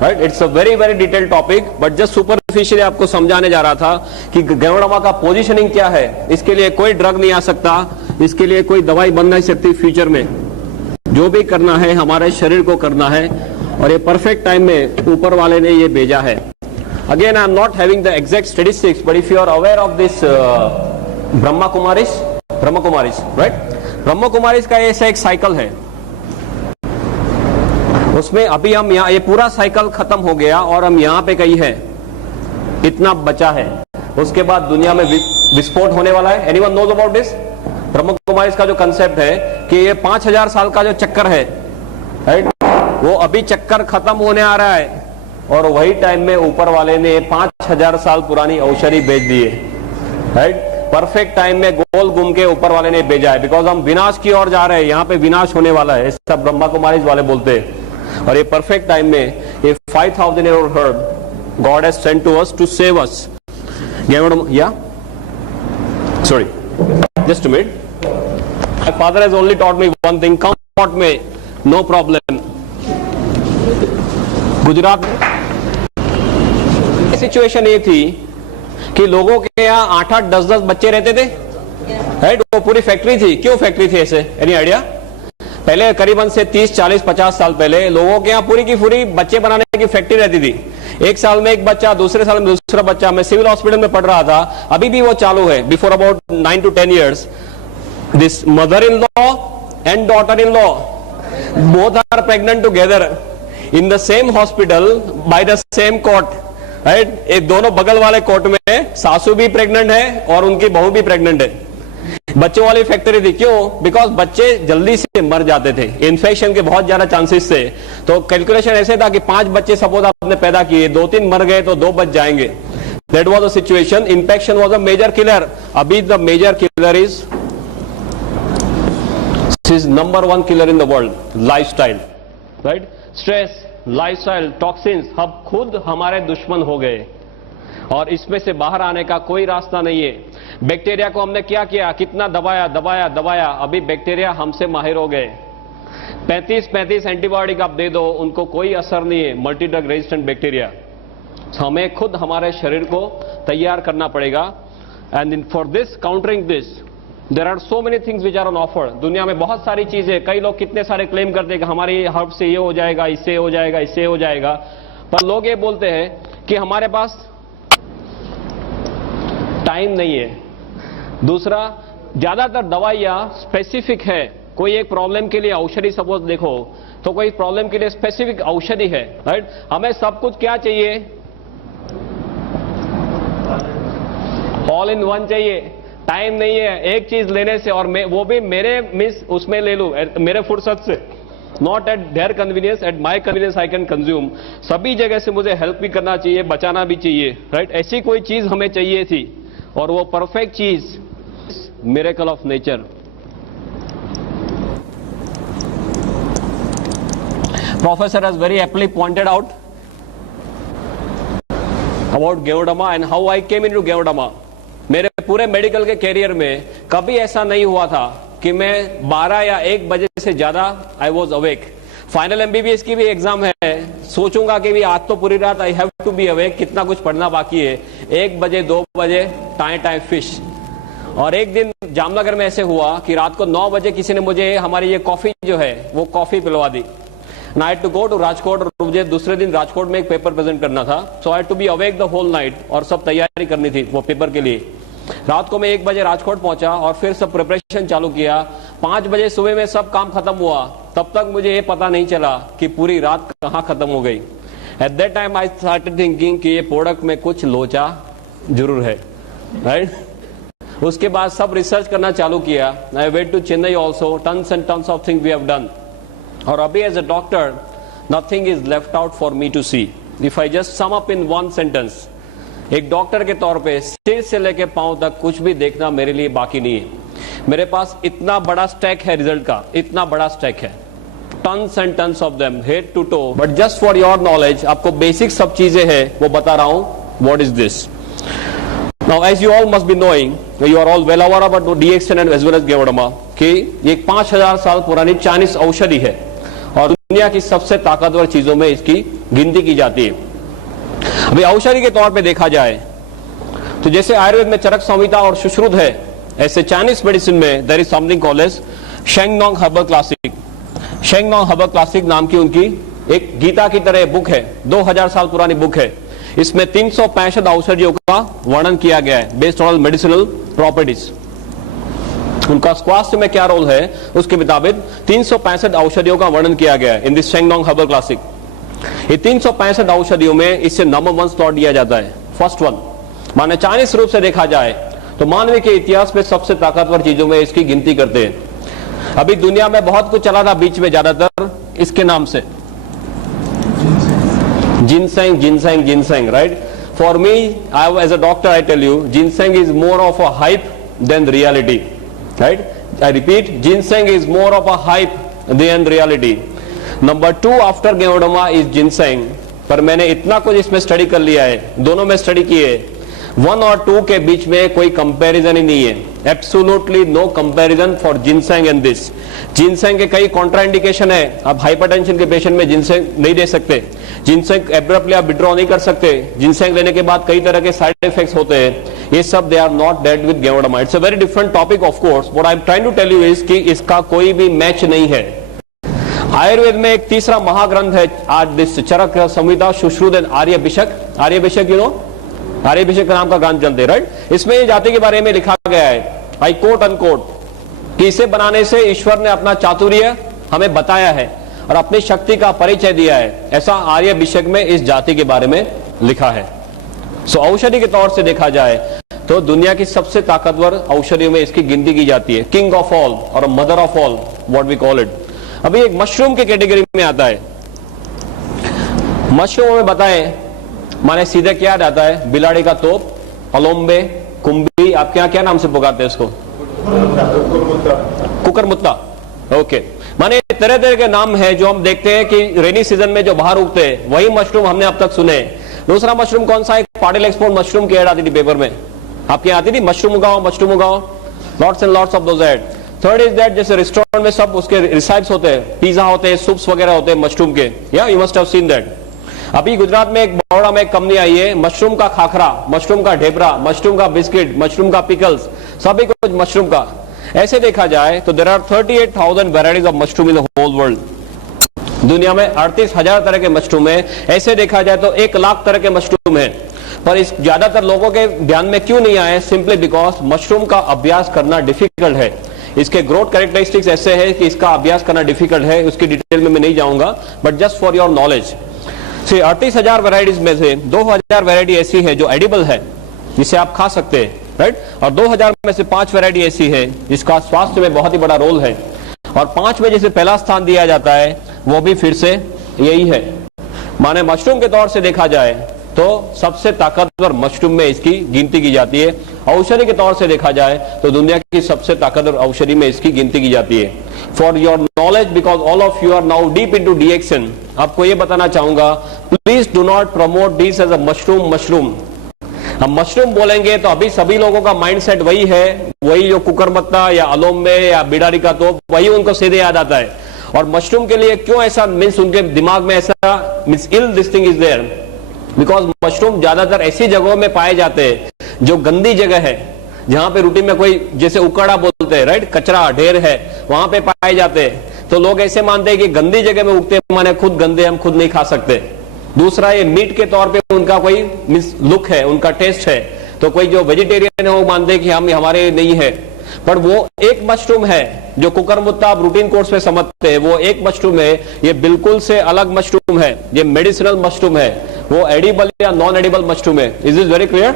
Right, it's a very very detailed topic, but just superficially आपको समझाने जा रहा था कि गेवड़मा का पोजीशनिंग क्या है। इसके लिए कोई ड्रग नहीं आ सकता, इसके लिए कोई दवाई बन नहीं सकती फ्यूचर में। जो भी करना है हमारे शरीर को करना है, और ये परफेक्ट टाइम में ऊपर वाले ने ये भेजा है। Again I am not having the exact statistics, but if you are aware of this Brahma Kumaris, right? Brahma Kumaris का ऐसा एक साइकिल है, उसमें अभी हम यहाँ, ये पूरा साइकिल खत्म हो गया और हम यहाँ पे कहीं है, इतना बचा है। उसके बाद दुनिया में विस्फोट होने वाला है। Anyone knows about this? Brahma Kumaris का जो कंसेप्ट है कि ये 5000 साल का जो चक्कर है, राइट, वो अभी चक्कर खत्म होने आ रहा है, और वही टाइम में ऊपर वाले ने 5000 साल पुरानी औषधि भेज दी है, राइट? परफेक्ट टाइम में गोल घूम के ऊपर वाले ने भेजा है, बिकॉज हम विनाश की ओर जा रहे हैं, यहाँ पे विनाश होने वाला है, ऐसा ब्रह्मा कुमारीज वाले बोलते हैं। और ये परफेक्ट टाइम में ये 5000-year-old herb God has sent to us to save us. Yeah? Sorry. Just a minute. My father has only taught me one thing. Come taught me, no problem. Gujarat में सिचुएशन ये थी कि लोगों के यहाँ 8-8, 10-10 बच्चे रहते थे, राइट? वो पूरी फैक्ट्री थी। क्यों फैक्ट्री थी ऐसे? Any idea? पहले करीबन से 30, 40, 50 साल पहले लोगों के यहाँ पूरी की पूरी बच्चे बनाने की फैक्ट्री रहती थी। एक साल में एक बच्चा, दूसरे साल में दूसरा बच्चा। मैं सिविल हॉस्पिटल में पढ़ रहा था, अभी भी वो चालू है। Before about 9 to 10 years, this mother in law and daughter in law both are pregnant together in the same hospital by the same court, right? एक दोनों बगल वाले कोर्ट में सासू भी प्रेग्नेंट है और उनकी बहू भी प्रेग्नेंट है। बच्चों वाली फैक्ट्री थी। क्यों? बिकॉज बच्चे जल्दी से मर जाते थे, इन्फेक्शन के बहुत ज्यादा चांसेस थे। तो कैलकुलेशन ऐसे था कि 5 बच्चे सपोज आपने पैदा किए, 2-3 मर गए तो 2 बच जाएंगे। That was the situation. Infection was a major killer. अभी the major killer is number 1 killer in the world, lifestyle, right? Stress, lifestyle, toxins, हम खुद हमारे दुश्मन हो गए और इसमें से बाहर आने का कोई रास्ता नहीं है। बैक्टीरिया को हमने क्या किया? कितना दबाया दबाया दबाया, अभी बैक्टीरिया हमसे माहिर हो गए। 35 एंटीबायोटिक आप दे दो, उनको कोई असर नहीं है, मल्टी ड्रग रेजिस्टेंट बैक्टीरिया। हमें खुद हमारे शरीर को तैयार करना पड़ेगा। And for this, countering this, there are so many things which are on offer. दुनिया में बहुत सारी चीजें, कई लोग कितने सारे क्लेम करते हैं कि हमारी हर्ब से ये हो जाएगा, इससे हो जाएगा, इससे हो जाएगा, पर लोग ये बोलते हैं कि हमारे पास टाइम नहीं है। दूसरा, ज्यादातर दवाइयां स्पेसिफिक है। कोई एक प्रॉब्लम के लिए औषधि सपोज देखो, तो कोई प्रॉब्लम के लिए स्पेसिफिक औषधि है, राइट? हमें सब कुछ क्या चाहिए? ऑल इन वन चाहिए। टाइम नहीं है एक चीज लेने से, और वो भी मेरे मिस उसमें ले लूं, मेरे फुर्सत से, not at their convenience, at my convenience I can consume. सभी जगह से मुझे हेल्प भी करना चाहिए, बचाना भी चाहिए, राइट? ऐसी कोई चीज हमें चाहिए थी, और वो परफेक्ट चीज, miracle of nature. Professor has very aptly pointed out about ganoderma and how I came into ganoderma. मेरे पूरे मेडिकल के कैरियर में कभी ऐसा नहीं हुआ था कि मैं 12 या 1 बजे से ज्यादा I was awake. Final MBBS की भी एग्जाम है, सोचूंगा कि भी आज तो पूरी रात I have to be awake, कितना कुछ पढ़ना बाकी है। 1 बजे 2 बजे टाइम फिश। और एक दिन जामनगर में ऐसे हुआ कि रात को 9 बजे किसी ने मुझे हमारी ये कॉफी जो है वो कॉफी पिलवा दी। I had to go to Rajkot, और मुझे दूसरे दिन राजकोट में एक पेपर प्रेजेंट करना था। So I had to be awake the whole night, और सब तैयारी करनी थी वो पेपर के लिए। रात को मैं 1 बजे राजकोट पहुंचा और फिर सब प्रिपरेशन चालू किया। 5 बजे सुबह में सब काम खत्म हुआ। तब तक मुझे ये पता नहीं चला कि पूरी रात कहां खत्म हो गई। At that time I started thinking कि ये प्रोडक्ट में कुछ लोचा जरूर है, राइट? उसके बाद सब रिसर्च करना चालू किया। I went to Chennai also, tons and tons of thing we have done. और अभी as a doctor, nothing is left out for me to see. If I just sum up in 1 sentence, एक डॉक्टर के तौर पे सिर से लेके पांव तक कुछ भी देखना मेरे लिए बाकी नहीं है। मेरे पास इतना बड़ा स्टैक है रिजल्ट का, इतना बड़ा स्टैक है, tons and tons of them, head to toe. But just for your knowledge, आपको बेसिक सब चीजें हैं वो बता रहा हूं। What is this? Now as you all must be knowing, you are all well aware about DXN and as well as ganoderma कि ये 5000 साल पुरानी चाइनीज औषधि है और दुनिया की सबसे ताकतवर चीजों में इसकी गिनती की जाती है। अभी औषधि के तौर पे देखा जाए तो जैसे आयुर्वेद में चरक संहिता और सुश्रुत है, ऐसे चाइनीज मेडिसिन में there is something called as Shennong herbal classic. Shennong herbal classic नाम की उनकी एक गीता की तरह बुक है, 2000 साल पुरानी बुक है। इसमें 365 औषधियों का वर्णन किया गया है बेस्ड ऑन मेडिसिनल प्रॉपर्टीज। उनका स्वास्थ्य में क्या रोल है उसके मुताबिक 365 औषधियों का वर्णन किया गया है इन दिस शेंगनोंग हर्बल क्लासिक। ये 365 औषधियों में इससे नंबर 1 स्लॉट दिया जाता है, फर्स्ट वन। माने चाइनीज रूप से देखा जाए तो मानव के इतिहास में सबसे ताकतवर चीजों में इसकी गिनती करते हैं। अभी दुनिया में बहुत कुछ चला था बीच में, ज्यादातर इसके नाम से, ginseng ginseng ginseng, right? For me, I as a doctor I tell you, ginseng is more of a hype than reality, right? I repeat, ginseng is more of a hype than reality. Number 2 after ganoderma is ginseng. पर मैंने इतना कुछ इसमें स्टडी कर लिया है, दोनों में स्टडी किए, 1 और 2 के बीच में कोई कंपैरिजन ही नहीं है। Absolutely no comparison for ginseng and this. Ginseng के कई कॉन्ट्राइंडिकेशन है, आप हाइपरटेंशन के पेशेंट में जिनसेंग नहीं दे सकते, जिनसेंग एब्रप्टली आप विड्रॉ नहीं कर सकते, जिनसेंग लेने के बाद कई तरह के साइड इफेक्ट्स होते हैं, ये सब they are not dead with ganoderma. It's a very different topic of course. What I am trying to tell you is कि इसका कोई भी मैच नहीं है, आयुर्वेद में एक तीसरा महाग्रंथ है आज this Charak Samhita Sushrut Aryabhishak you know, Aryabhishak नाम का ग्रंथ चलते राइट। इसमें ये जाति के बारे में लिखा गया है, आई कोट अनकोट, कि इसे बनाने से ईश्वर ने अपना चातुर्य हमें बताया है और अपनी शक्ति का परिचय दिया है, ऐसा आर्यभिषक में इस जाति के बारे में लिखा है। सो औषधि के तौर से देखा जाए तो दुनिया की सबसे ताकतवर औषधियों में इसकी गिनती की जाती है, किंग ऑफ ऑल और mother of all what we call it. अभी एक मशरूम के कैटेगरी में आता है। मशरूम में बताएं माने सीधे क्या आता है, बिलाड़ी का तोप, अलोम्बे, कुंभी, आपके यहाँ क्या नाम से पुकारते हैं इसको, कुकरमुत्ता, ओके। माने तरह तरह के नाम है जो हम देखते हैं कि रेनी सीजन में जो बाहर उगते हैं, वही मशरूम हमने अब तक सुने। दूसरा मशरूम कौन सा है, पाटिल एक्सपोर्ट मशरूम की एड आती थी पेपर में, आपके यहाँ आती थी, मशरूम उगाओ, lots and lots of those ad. Third is that जैसे रेस्टोरेंट में सब उसके रिसाइप्स होते हैं, पिज्जा होते हैं, सूप्स वगैरह होते हैं मशरूम के, या you must have seen that. अभी गुजरात में एक बड़ोड़ा में एक कंपनी आई है, मशरूम का खाखरा, मशरूम का ढेबरा, मशरूम का बिस्किट, मशरूम का पिकल्स, सभी कुछ मशरूम का। ऐसे देखा जाए तो there are 38,000 varieties of mushroom in the whole world. दुनिया में 38,000 तरह के मशरूम है। ऐसे देखा जाए तो 1 लाख तरह के मशरूम है, पर इस ज्यादातर लोगों के ध्यान में क्यों नहीं आए, सिंपली बिकॉज मशरूम का अभ्यास करना डिफिकल्ट है। इसके ग्रोथ कैरेक्टरिस्टिक्स ऐसे है कि इसका अभ्यास करना डिफिकल्ट है, उसकी डिटेल में मैं नहीं जाऊंगा, but just for your knowledge. 38,000 varieties में से 2,000 वेराइटी ऐसी है जो एडिबल है, जिसे आप खा सकते हैं, राइट। और 2,000 में से 5 वेराइटी ऐसी है जिसका स्वास्थ्य में बहुत ही बड़ा रोल है, और 5 में जिसे पहला स्थान दिया जाता है वो भी फिर से यही है। माने मशरूम के तौर से देखा जाए तो सबसे ताकतवर मशरूम में इसकी गिनती की जाती है। औषधि के तौर से देखा जाए तो दुनिया की सबसे ताकतवर औषधि में इसकी गिनती की जाती है। For your knowledge, because all of you are now deep into DXN, आपको यह बताना चाहूंगा, please do not promote this as a mushroom. हम मशरूम बोलेंगे तो अभी सभी लोगों का माइंडसेट वही है, वही जो कुकरमत्ता या अलोम्बे या बिडारी का तोप, वही उनको सीधे याद आता है। और मशरूम के लिए क्यों ऐसा मीन्स उनके दिमाग में ऐसा means ill this thing is there, because mushroom ज्यादातर ऐसी जगहों में पाए जाते हैं जो गंदी जगह है, जहां पे रूटीन में कोई जैसे उकड़ा बोलते हैं, राइट, कचरा ढेर है, वहां पे पाए जाते हैं। तो लोग ऐसे मानते हैं कि गंदी जगह में उगते माने खुद गंदे, हम खुद नहीं खा सकते। दूसरा, ये मीट के तौर पे उनका कोई मीन्स लुक है, उनका टेस्ट है, तो कोई जो वेजिटेरियन है वो मानते हैं कि हम हमारे नहीं है। पर वो एक मशरूम है जो कुकरमुत्ता आप रूटीन कोर्स पे समझते हैं, वो एक मशरूम है, ये बिल्कुल से अलग मशरूम है, ये मेडिसिनल मशरूम है, वो एडिबल या नॉन एडिबल मशरूम है। Is this very clear,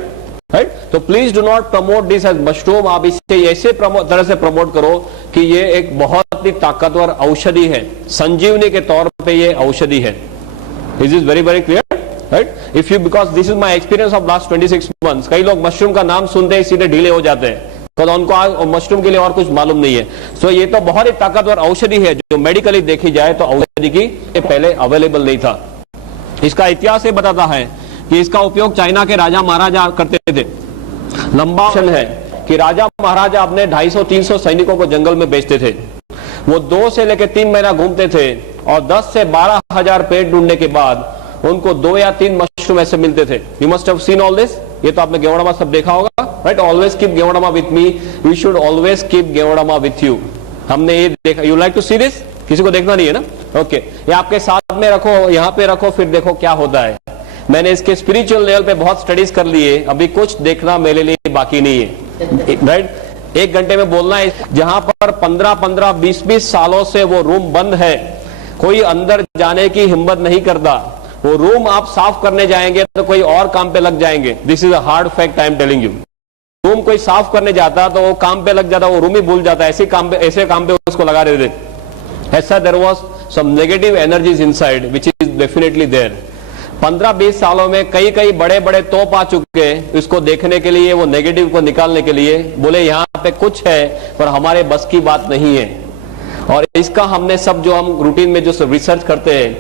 right. तो please do not promote this as mushroom. आप इसे ऐसे तरह से प्रमोट करो कि ये एक बहुत ही ताकतवर औषधि है, संजीवनी के तौर पे ये औषधि है। Is this very very clear, right. If you, because this is my experience of last 26 months, कई लोग मशरूम का नाम सुनते ही सीधे ढीले हो जाते हैं, तो उनको मशरूम के लिए और कुछ मालूम नहीं है। सो ये तो बहुत ही ताकतवर औषधि है, जो मेडिकली देखी जाए तो औषधि की पहले अवेलेबल नहीं था। इसका इतिहास ये बताता है कि इसका उपयोग चाइना के राजा महाराजा करते थे। लंबा है कि राजा महाराजा अपने 250-300 सैनिकों को जंगल में भेजते थे। वो 2 से लेकर 3 महीना घूमते थे और 10 से 12,000 पेड़ ढूंढने के बाद उनको 2 या 3 मशरूम ऐसे मिलते थे। You must have seen all this, ये तो आपने गेवड़ामा सब देखा होगा, right. Always keep ganoderma with me, we should always keep ganoderma with you. हमने ये देखा, you like to see this, किसी को देखना नहीं है ना, ओके। ये आपके साथ में रखो, यहाँ पे रखो, फिर देखो क्या होता है। मैंने इसके स्पिरिचुअल लेवल पे बहुत स्टडीज कर लिए, अभी कुछ देखना मेरे लिए बाकी नहीं है, राइट। 1 घंटे में बोलना है, जहां पर 15-15, 20-20 सालों से वो रूम बंद है, कोई अंदर जाने की हिम्मत नहीं करता। वो रूम आप साफ करने जाएंगे तो कोई और काम पे लग जाएंगे। This is a hard fact I am telling you. Room कोई साफ करने जाता तो वो काम पे लग जाता, वो रूम ही भूल जाता, ऐसे काम पे उसको लगा देते। ऐसा there was some negative energies inside which is definitely there. 15-20 सालों में कई बड़े बड़े तोप आ चुके हैं इसको देखने के लिए, वो नेगेटिव को निकालने के लिए। बोले यहाँ पे कुछ है पर हमारे बस की बात नहीं है। और इसका हमने सब जो हम रूटीन में जो रिसर्च करते हैं,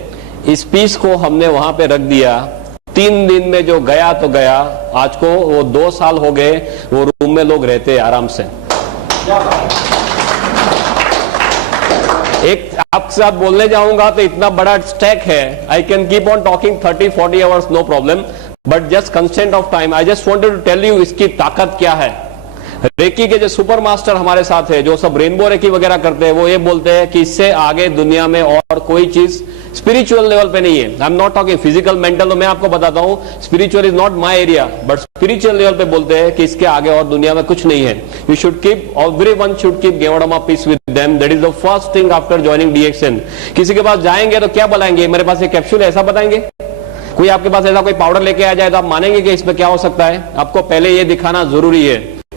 इस पीस को हमने वहां पे रख दिया। 3 दिन में जो गया तो गया, आज को वो 2 साल हो गए, वो रूम में लोग रहते आराम से। एक आपके साथ बोलने जाऊंगा तो इतना बड़ा स्टैक है, I can keep on talking 30-40 hours, no problem, but just constant of time. I just wanted to tell you इसकी ताकत क्या है, रेकी के जो सुपर मास्टर हमारे साथ है, जो सब रेनबो रेकी वगैरह करते हैं, वो ये बोलते हैं कि इससे आगे दुनिया में और कोई चीज स्पिरिचुअल लेवल पे नहीं है। I am not talking physical mental, तो मैं आपको बताता हूं spiritual is not my area, but spiritual level पे बोलते हैं कि इसके आगे और दुनिया में कुछ नहीं है। You should keep, everyone should keep ganoderma piece with them, that is the first thing after joining DXN. किसी के पास जाएंगे तो क्या बताएंगे, मेरे पास एक कैप्सूल है, ऐसा बताएंगे? कोई आपके पास ऐसा कोई पाउडर लेके आ जाए तो आप मानेंगे कि इसमें क्या हो सकता है? आपको पहले ये दिखाना जरूरी है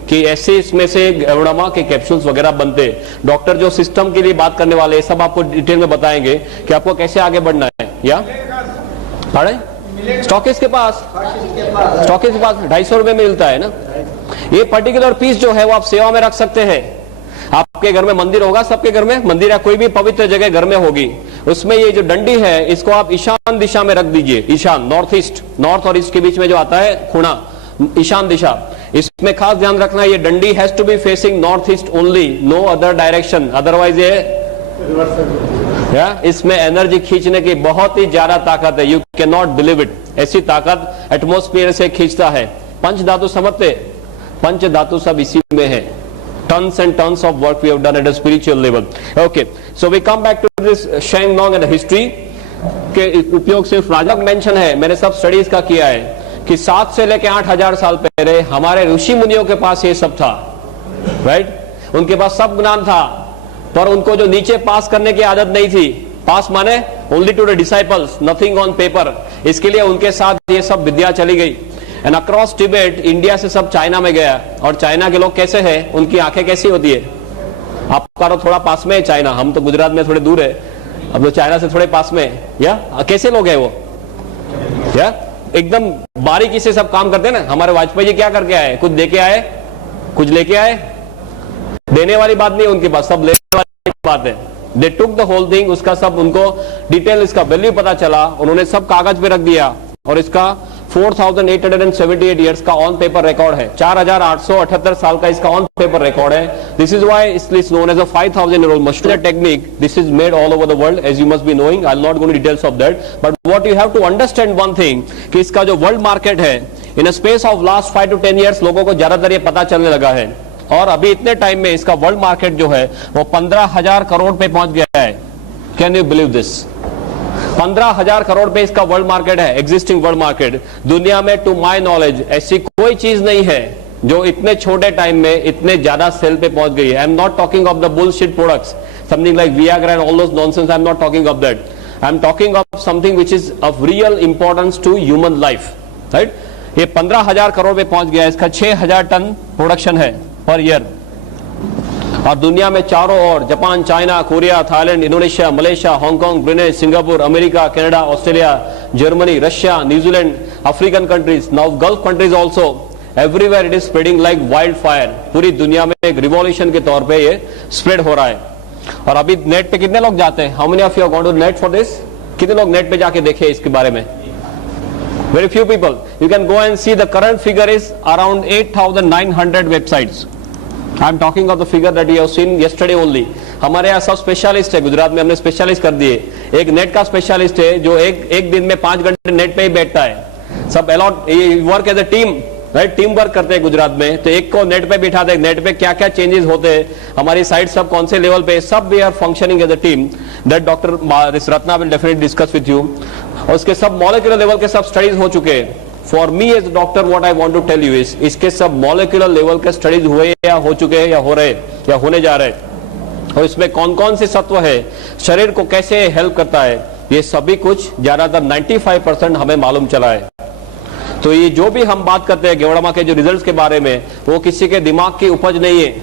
कि ऐसे इसमें से गेवड़मा के कैप्सूल्स वगैरह बनते। डॉक्टर जो सिस्टम के लिए बात करने वाले सब आपको डिटेल में बताएंगे कि आपको कैसे आगे बढ़ना है। या स्टॉकिस्ट के पास 250 रुपए में मिलता है ना। ये पर्टिकुलर पीस जो है वो आप सेवा में रख सकते हैं। आपके घर में मंदिर होगा, सबके घर में मंदिर या कोई भी पवित्र जगह घर में होगी, उसमें ये जो डंडी है इसको आप ईशान दिशा में रख दीजिए। ईशान, नॉर्थ ईस्ट, नॉर्थ और ईस्ट के बीच में जो आता है खुणा, ईशान दिशा, इसमें खास ध्यान रखना ये डंडी has to be facing north east only, no other direction, otherwise ये इसमें एनर्जी खींचने की बहुत ही ज्यादा ताकत है। You can not believe it, ऐसी ताकत एटमोस्फियर से खींचता है। पंच धातु समझते, पंच धातु सब इसी में है। Tons and tons of work we have done at a spiritual level. Okay, so we come back to this Shengnong and the history के उपयोग सिर्फ राजा मेंशन है। मैंने सब स्टडीज का किया है कि 7 से लेकर 8,000 साल पहले हमारे ऋषि मुनियों के पास ये सब था, राइट? उनके पास सब ज्ञान था, पर उनको जो नीचे पास करने की आदत नहीं थी। पास माने only to the disciples, nothing on paper. इसके लिए उनके साथ ये सब विद्या चली गई। एंड अक्रॉस टिबेट, इंडिया से सब चाइना में गया। और चाइना के लोग कैसे हैं, उनकी आंखें कैसी होती है? आपका तो थोड़ा पास में है चाइना, हम तो गुजरात में थोड़े दूर है, अब तो चाइना से थोड़े पास में है। या कैसे लोग हैं वो? या एकदम बारीकी से सब काम करते हैं ना। हमारे वाजपेयी जी क्या करके आए? कुछ देके आए, कुछ लेके आए? देने वाली बात नहीं उनके पास, सब लेने वाली बात है। दे टुक द होल थिंग, उसका सब उनको डिटेल, इसका वैल्यू पता चला, उन्होंने सब कागज पे रख दिया। और इसका 4,878 ईयर्स का ऑन पेपर रिकॉर्ड है। 4,878 साल का इसका ऑन पेपर रिकॉर्ड है। This is why it is known as a 5,000-year-old machine technique. This is made all over the world, as you must be knowing. I'll not go into details of that, but what you have to understand one thing कि इसका जो वर्ल्ड मार्केट है, in a space of last 5 to 10 years लोगों को ज्यादातर ये पता चलने लगा है। और अभी इतने टाइम में इसका वर्ल्ड मार्केट जो है वो 15,000 करोड़ पे पहुंच गया है। Can you believe this? 15,000 crore पे इसका वर्ल्ड मार्केट है, एग्जिस्टिंग वर्ल्ड मार्केट। दुनिया में टू माय नॉलेज ऐसी कोई चीज नहीं है जो इतने छोटे टाइम में इतने ज्यादा सेल पे पहुंच गई है। I am not talking of the bullshit products, something like Viagra and all those nonsense. I am not talking of that. I am talking of something which is of real importance to human life, right? ये 15,000 करोड़ पे पहुंच गया। इसका 6,000 टन प्रोडक्शन है पर ईयर। और दुनिया में चारों ओर Japan, China, Korea, Thailand, Indonesia, Malaysia, Hong Kong, Brunei, Singapore, America, Canada, Australia, Germany, Russia, New Zealand, African countries, now Gulf countries also, everywhere it is spreading like wild fire. पूरी दुनिया में एक रिवॉल्यूशन के तौर पे ये स्प्रेड हो रहा है। और अभी नेट पे कितने लोग जाते हैं? How many of you are going to net for this? कितने लोग नेट पे जाके देखे इसके बारे में? Very few people. You can go and see the current figure is around 8,900 websites. I am talking of the figure that you have seen yesterday only. हमारे यहाँ सब स्पेशलिस्ट है, गुजरात में हमने स्पेशलिस्ट कर दिए। एक नेट का स्पेशलिस्ट है जो एक दिन में 5 घंटे नेट पे ही बैठता है। सब a lot work as a team, right? Team work करते हैं गुजरात में। तो एक को नेट पे बिठा दे, नेट पे क्या क्या चेंजेस होते हैं, हमारी साइट सब कौन से लेवल पे, सब we are functioning as a team. That doctor Ratna will definitely discuss with you. और उसके सब मॉलिक्यूलर लेवल के सब स्टडीज हो चुके हैं। For me as doctor what I want to tell you is, इसके सब मॉलिक्यूलर लेवल के स्टडीज हुए या हो चुके हैं या हो रहे या होने जा रहे हैं। और इसमें कौन कौन से तत्व है, शरीर को कैसे हेल्प करता है, ये सभी कुछ ज्यादातर 95% हमें मालूम चला है। तो ये जो भी हम बात करते हैं गेवड़मा के जो रिजल्ट्स के बारे में, वो किसी के दिमाग की उपज नहीं है।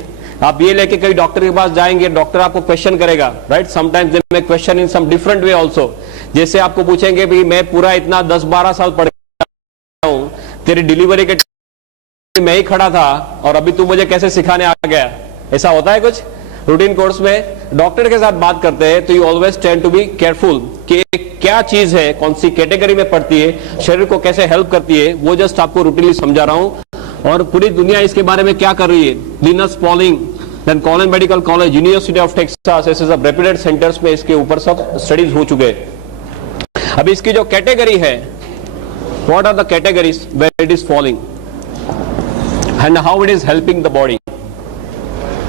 आप ये लेके कई डॉक्टर के पास जाएंगे, डॉक्टर आपको क्वेश्चन करेगा, राइट? Sometimes they may question in some different way also. जैसे आपको पूछेंगे भी मैं पूरा इतना 10-12 साल पढ़ हूं, तेरी डिलीवरी के मैं ही खड़ा था और अभी तू मुझे कैसे सिखाने आ गया? ऐसा होता है कुछ रूटीन कोर्स में? डॉक्टर के साथ बात करते हैं तो you always tend to be careful कि क्या चीज है, कौन सी कैटेगरी में पड़ती है, शरीर को कैसे हेल्प करती है, वो जस्ट आपको रूटीनली समझा रहा हूं। और पूरी दुनिया इसके बारे में क्या कर रही है। Linus Pauling, then Colin medical college, university of Texas, ऐसे सब रेप्यूटेड सेंटर्स में इसके ऊपर सब स्टडीज हो चुके हैं। अब इसकी जो कैटेगरी है, what are the categories where it is falling and how it is helping the body,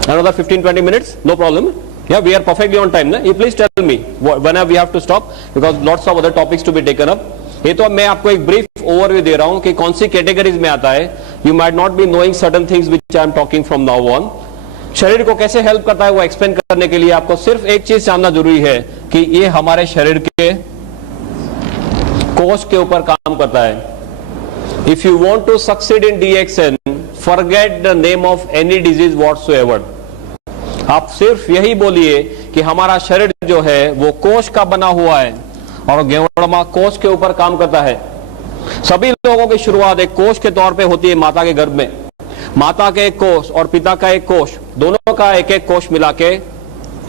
Another 15-20 minutes, no problem. Yeah, we are perfectly on time. You please tell me whenever we have to stop because lots of other topics to be taken up. ये तो मैं आपको एक ब्रीफ ओवरव्यू दे रहा हूं कि कौन सी कैटेगरीज में आता है. You might not be knowing certain things which I am talking from now on. शरीर को कैसे हेल्प करता है वो एक्सप्लेन करने के लिए आपको सिर्फ एक चीज जानना जरूरी है कि ये हमारे शरीर के कोष के ऊपर काम करता है. If you want to succeed in DXN, forget the name of any disease whatsoever. आप सिर्फ यही बोलिए कि हमारा शरीर जो है वो कोष का बना हुआ है और गेवड़मा कोष के ऊपर काम करता है. सभी लोगों की शुरुआत एक कोष के तौर पे होती है माता के गर्भ में. माता के एक कोष और पिता का एक कोष, दोनों का एक एक कोष मिला के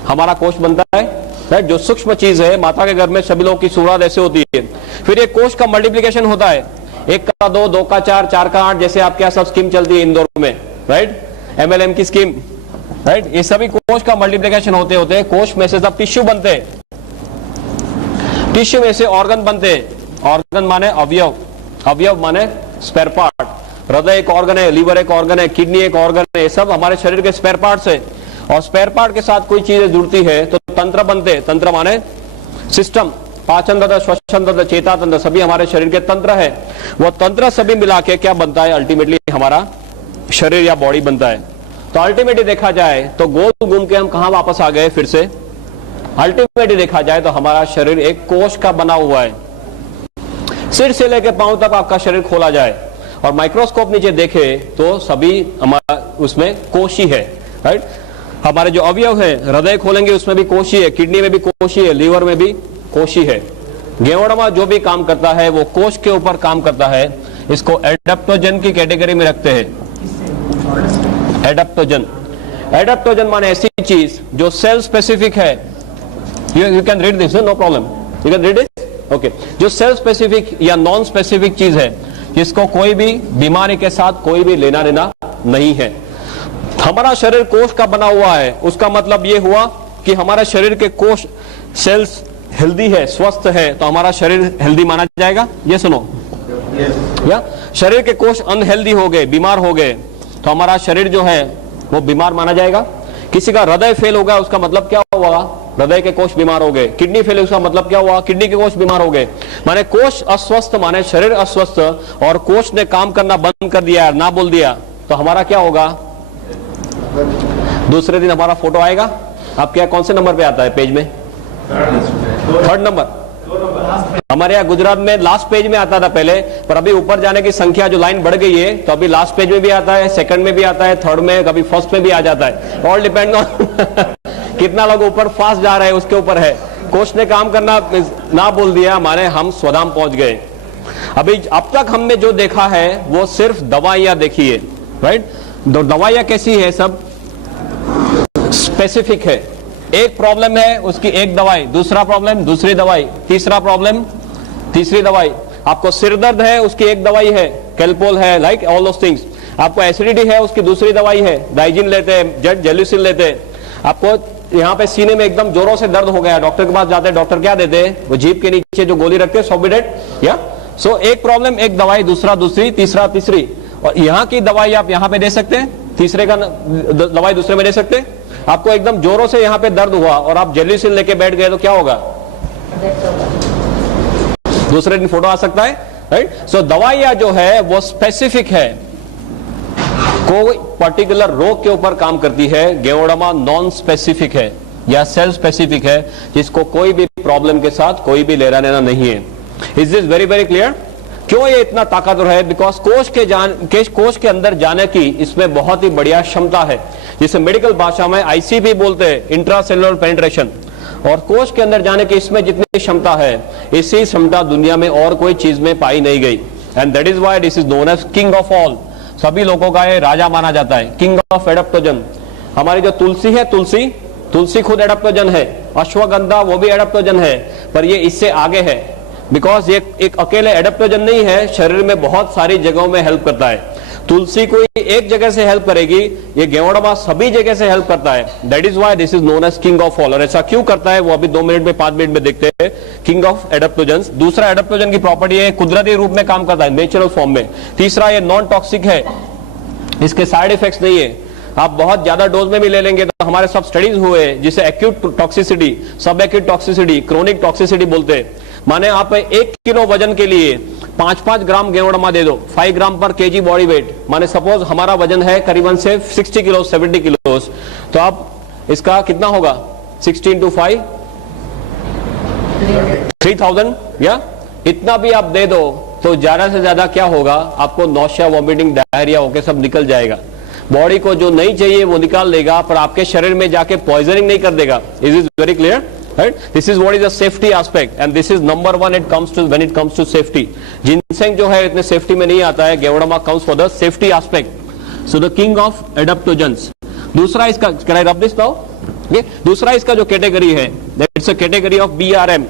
हमारा कोष बनता है. जो सूक्ष्म चीज है माता के गर्भ में सभी लोगों की शुरुआत ऐसे होती है. फिर एक कोष का मल्टीप्लिकेशन होता है. 1 का 2, 2 का 4, 4 का 8, जैसे आपके यहाँ सब स्कीम चलती है इंदौर में, राइट, MLM की स्कीम, राइट. ये सभी कोष का मल्टीप्लिकेशन होते होते कोष में से सब टिश्यू बनते हैं. टिश्यू में से ऑर्गन बनते हैं. ऑर्गन माने अवयव, अवयव माने स्पेयर पार्ट. हृदय एक ऑर्गन है, लीवर एक ऑर्गन है, किडनी एक ऑर्गन है. ये सब हमारे शरीर के स्पेयर पार्ट्स है. और स्पेयर पार्ट के साथ कोई चीजें जुड़ती है तो तंत्र बनते हैं. तंत्र माने सिस्टम, पाचन तंत्र, श्वसन तंत्र, चेता तंत्र, सभी हमारे शरीर के तंत्र है. वो तंत्र सभी मिला के क्या बनता है, अल्टीमेटली हमारा शरीर या बॉडी बनता है. तो अल्टीमेटली देखा जाए तो गोल घूम के हम कहां वापस आ गए फिर से. अल्टीमेटली देखा जाए तो हमारा शरीर एक कोष का बना हुआ है. सिर से लेकर पांव तक आपका शरीर खोला जाए और माइक्रोस्कोप नीचे देखे तो सभी हमारा उसमें कोश ही है, राइट. हमारे जो अवयव है, हृदय खोलेंगे उसमें भी कोश ही है, किडनी में भी कोश ही है, लीवर में भी कोश ही है. गेवड़मा जो भी काम करता है वो कोष के ऊपर काम करता है. इसको एडेप्टोजन की कैटेगरी में रखते हैं. एडेप्टोजन, एडेप्टोजन माने ऐसी चीज जो सेल स्पेसिफिक है. You can read this, no problem, you can read it, okay. जो सेल स्पेसिफिक या नॉन स्पेसिफिक चीज है जिसको कोई भी बीमारी के साथ कोई भी लेना देना नहीं है. हमारा शरीर कोष का बना हुआ है, उसका मतलब यह हुआ कि हमारे शरीर के कोष सेल्स हेल्दी है, स्वस्थ है, तो हमारा शरीर हेल्दी माना जाएगा. ये सुनो, या शरीर के कोष अनहेल्दी हो गए, बीमार हो गए, तो हमारा शरीर जो है वो बीमार माना जाएगा. किसी का हृदय फेल हो गया, उसका मतलब क्या हुआ, हृदय के कोष बीमार हो गए. किडनी फेल, उसका मतलब क्या हुआ, किडनी के कोष बीमार हो गए. माने कोष अस्वस्थ माने शरीर अस्वस्थ, और कोष ने काम करना बंद कर दिया, ना बोल दिया, तो हमारा क्या होगा. दूसरे दिन हमारा फोटो आएगा. आपके यहाँ कौन से नंबर पे आता है पेज में, 3rd नंबर. हमारे यहाँ गुजरात में लास्ट पेज में आता था पहले, पर अभी ऊपर जाने की संख्या जो लाइन बढ़ गई है, तो अभी लास्ट पेज में भी आता है, 2nd में भी आता है, 3rd में, कभी 1st में भी आ जाता है. ऑल डिपेंड ऑन कितना लोग ऊपर फास्ट जा रहे हैं उसके ऊपर है. कोष ने काम करना ना बोल दिया माने हम स्वधाम पहुंच गए. अभी अब तक हमने जो देखा है वो सिर्फ दवाइयां देखी है, राइट. दवाइयां कैसी है, सब स्पेसिफिक है. एक प्रॉब्लम है उसकी एक दवाई, दूसरा प्रॉब्लम दूसरी दवाई, तीसरा प्रॉब्लम तीसरी दवाई. आपको सिर दर्द है उसकी एक दवाई है, कैल्पोल है, लाइक ऑल दोस थिंग्स. आपको एसिडिटी है उसकी दूसरी दवाई है, डाइजिन लेते हैं, जेलुसिन लेते हैं. आपको यहाँ पे सीने में एकदम जोरों से दर्द हो गया, डॉक्टर के पास जाते हैं, डॉक्टर क्या देते हैं, वो जीभ के नीचे जो गोली रखते हैं, सॉबिडेट, या सो एक प्रॉब्लम एक दवाई, दूसरा दूसरी, तीसरा तीसरी. और यहाँ की दवाई आप यहाँ पे दे सकते हैं, तीसरे का दवाई दूसरे में दे सकते हैं. आपको एकदम जोरों से यहाँ पे दर्द हुआ और आप जेलुसिन लेके बैठ गए तो क्या होगा, दूसरे दिन फोटो आ सकता है, राइट. सो दवाइयां जो है वो स्पेसिफिक है, कोई पर्टिकुलर रोग के ऊपर काम करती है. गेवड़मा नॉन स्पेसिफिक है या सेल स्पेसिफिक है, जिसको कोई भी प्रॉब्लम के साथ कोई भी लेना देना नहीं है. Is this very very clear. क्यों ये इतना ताकतवर है, बिकॉज कोष के अंदर जाने की इसमें बहुत ही बढ़िया क्षमता है, जिसे मेडिकल भाषा में ICP बोलते हैं, इंट्रासेलुलर पेनिट्रेशन. और कोष के अंदर जाने की इसमें जितनी क्षमता है, इसी क्षमता दुनिया में और कोई चीज में पाई नहीं गई. And that is why this is known as king of all. सभी लोगों का ये राजा माना जाता है, किंग ऑफ एडेप्टोजन. हमारी जो तुलसी है, तुलसी खुद एडेप्टोजन है. अश्वगंधा वो भी एडेप्टोजन है, पर ये इससे आगे है, बिकॉज ये एक अकेले एडेप्टोजन नहीं है, शरीर में बहुत सारी जगहों में हेल्प करता है. तुलसी कोई एक जगह से हेल्प करेगी, ये गेवड़मा सभी जगह से हेल्प करता है. That is why this is known as king of all. और ऐसा क्यों करता है वो अभी 2 मिनट में 5 मिनट में देखते हैं. King of adaptogen. दूसरा, एडेप्टोजन की प्रॉपर्टी है कुदरती रूप में काम करता है, नेचुरल फॉर्म में. तीसरा, ये नॉन टॉक्सिक है, इसके साइड इफेक्ट्स नहीं है. आप बहुत ज्यादा डोज में भी ले लेंगे तो हमारे सब स्टडीज हुए जिसे एक्यूट टॉक्सिसिटी, सब एक्यूट टॉक्सिसिटी, क्रोनिक टॉक्सिसिटी बोलते हैं। माने आप 1 किलो वजन के लिए 5-5 ग्राम गेवड़मा दे दो, 5 ग्राम पर केजी बॉडी वेट, माने सपोज हमारा वजन है करीबन से 60 किलो 70 किलो, तो आप इसका कितना होगा 60 into 5 3000, या इतना भी आप दे दो तो ज्यादा से ज्यादा क्या होगा, आपको नौशिया, वॉमिटिंग, डायरिया होके सब निकल जाएगा। बॉडी को जो नहीं चाहिए वो निकाल लेगा, पर आपके शरीर में जाके पॉइजनिंग नहीं कर देगा। Is is very clear, right? This is what is the safety aspect and this is number 1 it comes to when it comes to safety. Ginseng जो है इतने सेफ्टी में नहीं आता है, ganoderma comes for the safety aspect. So the king of adaptogens. दूसरा इसका, can I rub this now? दूसरा इसका जो कैटेगरी है, that's a category of BRM,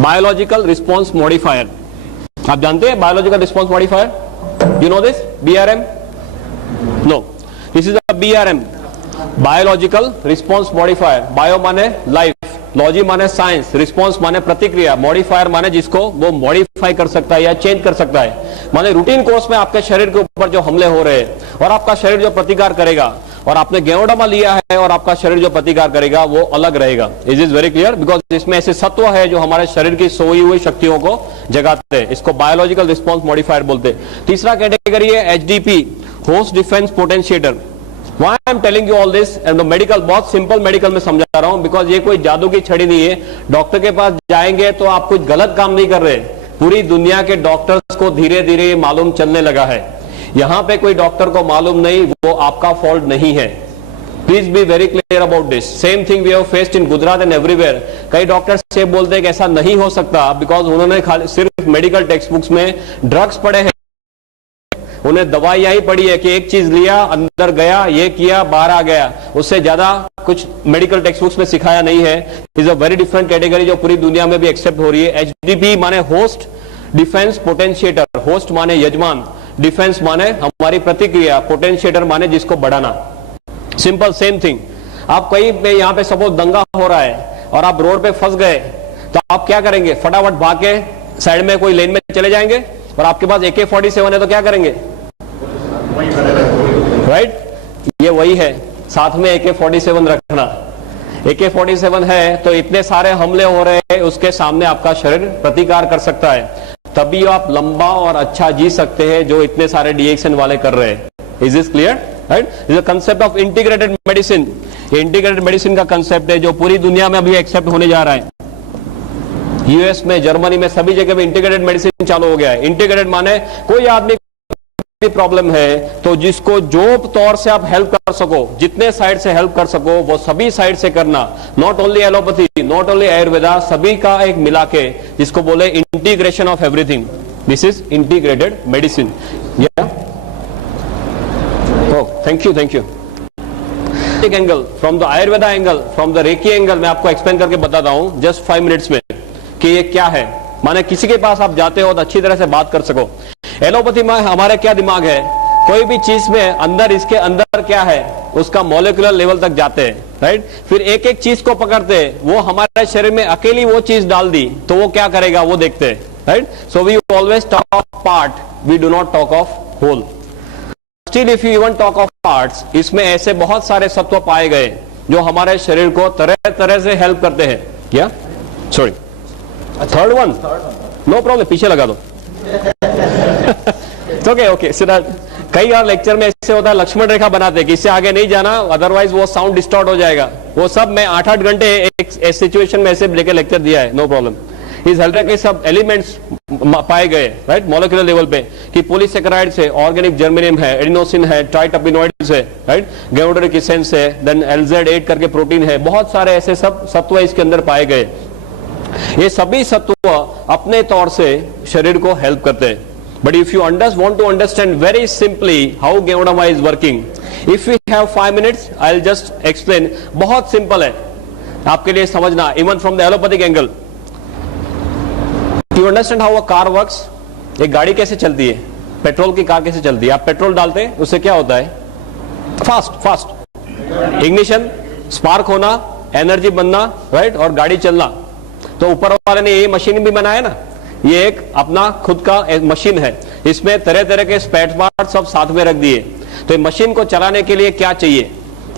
biological response modifier. आप जानते हैं biological response modifier? You know this BRM? No, this is a BRM, biological response modifier. Bio माने लाइफ, लॉजी माने साइंस, रिस्पॉन्स माने प्रतिक्रिया, मॉडिफायर माने जिसको वो मॉडिफाई कर सकता है या चेंज कर सकता है। माने रूटीन कोर्स में आपके शरीर के ऊपर जो हमले हो रहे हैं और आपका शरीर जो प्रतिकार करेगा, और आपने गेवड़मा लिया है और आपका शरीर जो प्रतिकार करेगा वो अलग रहेगा। Is is very clear? Because इसमें ऐसे सत्व है जो हमारे शरीर की सोई हुई शक्तियों को जगाते हैं। इसको बायोलॉजिकल रिस्पॉन्स मॉडिफायर बोलते हैं। तीसरा कैटेगरी है HDP, host defence potentiator. Why I am telling you all this and the medical, बहुत सिंपल मेडिकल में समझा रहा हूं, बिकॉज ये कोई जादू की छड़ी नहीं है। डॉक्टर के पास जाएंगे तो आप कुछ गलत काम नहीं कर रहे। पूरी दुनिया के डॉक्टर्स को धीरे धीरे ये मालूम चलने लगा है। यहां पे कोई डॉक्टर को मालूम नहीं, वो आपका फॉल्ट नहीं है। Please be very clear about this. Same thing we have faced in Gujarat and everywhere. कई डॉक्टर्स से बोलते हैं कि ऐसा नहीं हो सकता, बिकॉज उन्होंने खाली सिर्फ मेडिकल टेक्स्ट बुक्स में ड्रग्स पढ़े हैं, उन्हें दवाइयां ही पड़ी है कि एक चीज लिया, अंदर गया, ये किया, बाहर आ गया, उससे ज्यादा कुछ मेडिकल टेक्स्ट बुक्स में सिखाया नहीं है। Is a very different category जो पूरी दुनिया में भी एक्सेप्ट हो रही है। HDP माने होस्ट डिफेंस पोटेंशिएटर, होस्ट माने यजमान, डिफेंस माने हमारी प्रतिक्रिया, पोटेंशिएटर माने जिसको बढ़ाना। Simple same thing. आप कहीं पे यहाँ पे सपोज दंगा हो रहा है और आप रोड पे फंस गए तो आप क्या करेंगे? फटाफट भाग के साइड में कोई लेन में चले जाएंगे, और आपके पास AK-47 है तो क्या करेंगे? राइट? ये वही है, साथ में AK-47 रखना। AK-47 है तो इतने सारे हमले हो रहे हैं, उसके सामने आपका शरीर प्रतिकार कर सकता है, तभी आप लंबा और अच्छा जी सकते हैं जो इतने सारे DXN वाले कर रहे हैं। Is this clear? Right? Is the concept of integrated medicine. ये इंटीग्रेटेड मेडिसिन का कंसेप्ट है जो पूरी दुनिया में अभी एक्सेप्ट होने जा रहा है। US में, जर्मनी में, सभी जगह में इंटीग्रेटेड मेडिसिन चालू हो गया है। इंटीग्रेटेड माने कोई आदमी प्रॉब्लम है तो जिसको जो तौर से आप हेल्प कर सको, जितने साइड से हेल्प कर सको वो सभी साइड से करना। Not only allopathy, not only Ayurveda, सभी का एक मिला के, जिसको बोले integration of everything. This is integrated medicine. Yeah thank you, thank you. Angle from the Ayurveda angle, from the reiki angle मैं आपको एक्सप्लेन करके बताता हूं जस्ट 5 मिनट्स में कि ये क्या है। माने किसी के पास आप जाते हो तो अच्छी तरह से बात कर सको। एलोपैथी में हमारे क्या दिमाग है, कोई भी चीज में अंदर, इसके अंदर क्या है उसका मॉलिक्यूलर लेवल तक जाते हैं, राइट? फिर एक एक चीज को पकड़ते हैं, वो हमारे शरीर में अकेली वो चीज डाल दी तो वो क्या करेगा वो देखते हैं, right? So we always talk of part, we do not talk of whole. Still if you even talk of parts, इसमें ऐसे बहुत सारे सत्व पाए गए जो हमारे शरीर को तरह तरह से हेल्प करते हैं। क्या? Sorry, third one, no problem, पीछे लगा दो। ओके ओके, कई बार लेक्चर में ऐसे होता है लक्ष्मण रेखा बनाते कि इससे आगे नहीं जाना, अदरवाइज वो साउंड डिस्टॉर्ट हो जाएगा। वो सब मैं 8-8 घंटे एक सिचुएशन में ऐसे लेके लेक्चर दिया है, नो प्रॉब्लम। इस हेल्थ के सब एलिमेंट्स पाए गए, राइट, मॉलिक्यूलर लेवल पे, कि पॉलीसेकेराइड्स है, ऑर्गेनिक जर्मेनियम है, एडिनोसिन है, ट्राइटर्पिनोइड्स है, राइट, गाइडोरिक एसेंस है, देन LZ8 करके प्रोटीन है, बहुत सारे ऐसे सब सत्व इसके अंदर पाए गए। ये सभी सत्व अपने तौर से शरीर को हेल्प करते हैं। But if you want to understand very simply how Geodama is working, if we have 5 minutes, I'll just explain. बहुत सिंपल है आपके लिए समझना, even from the allopathic angle. You understand how a car works? एक गाड़ी कैसे चलती है, पेट्रोल की कार कैसे चलती है? आप पेट्रोल डालते हैं, उससे क्या होता है? फास्ट इग्निशन, स्पार्क होना, एनर्जी बनना, राइट, और गाड़ी चलना। तो ऊपर वाले ने ये मशीन भी बनाया ना, ये एक अपना खुद का एक मशीन है, इसमें तरह तरह के स्पेयर पार्ट सब साथ में रख दिए। तो मशीन को चलाने के लिए क्या चाहिए,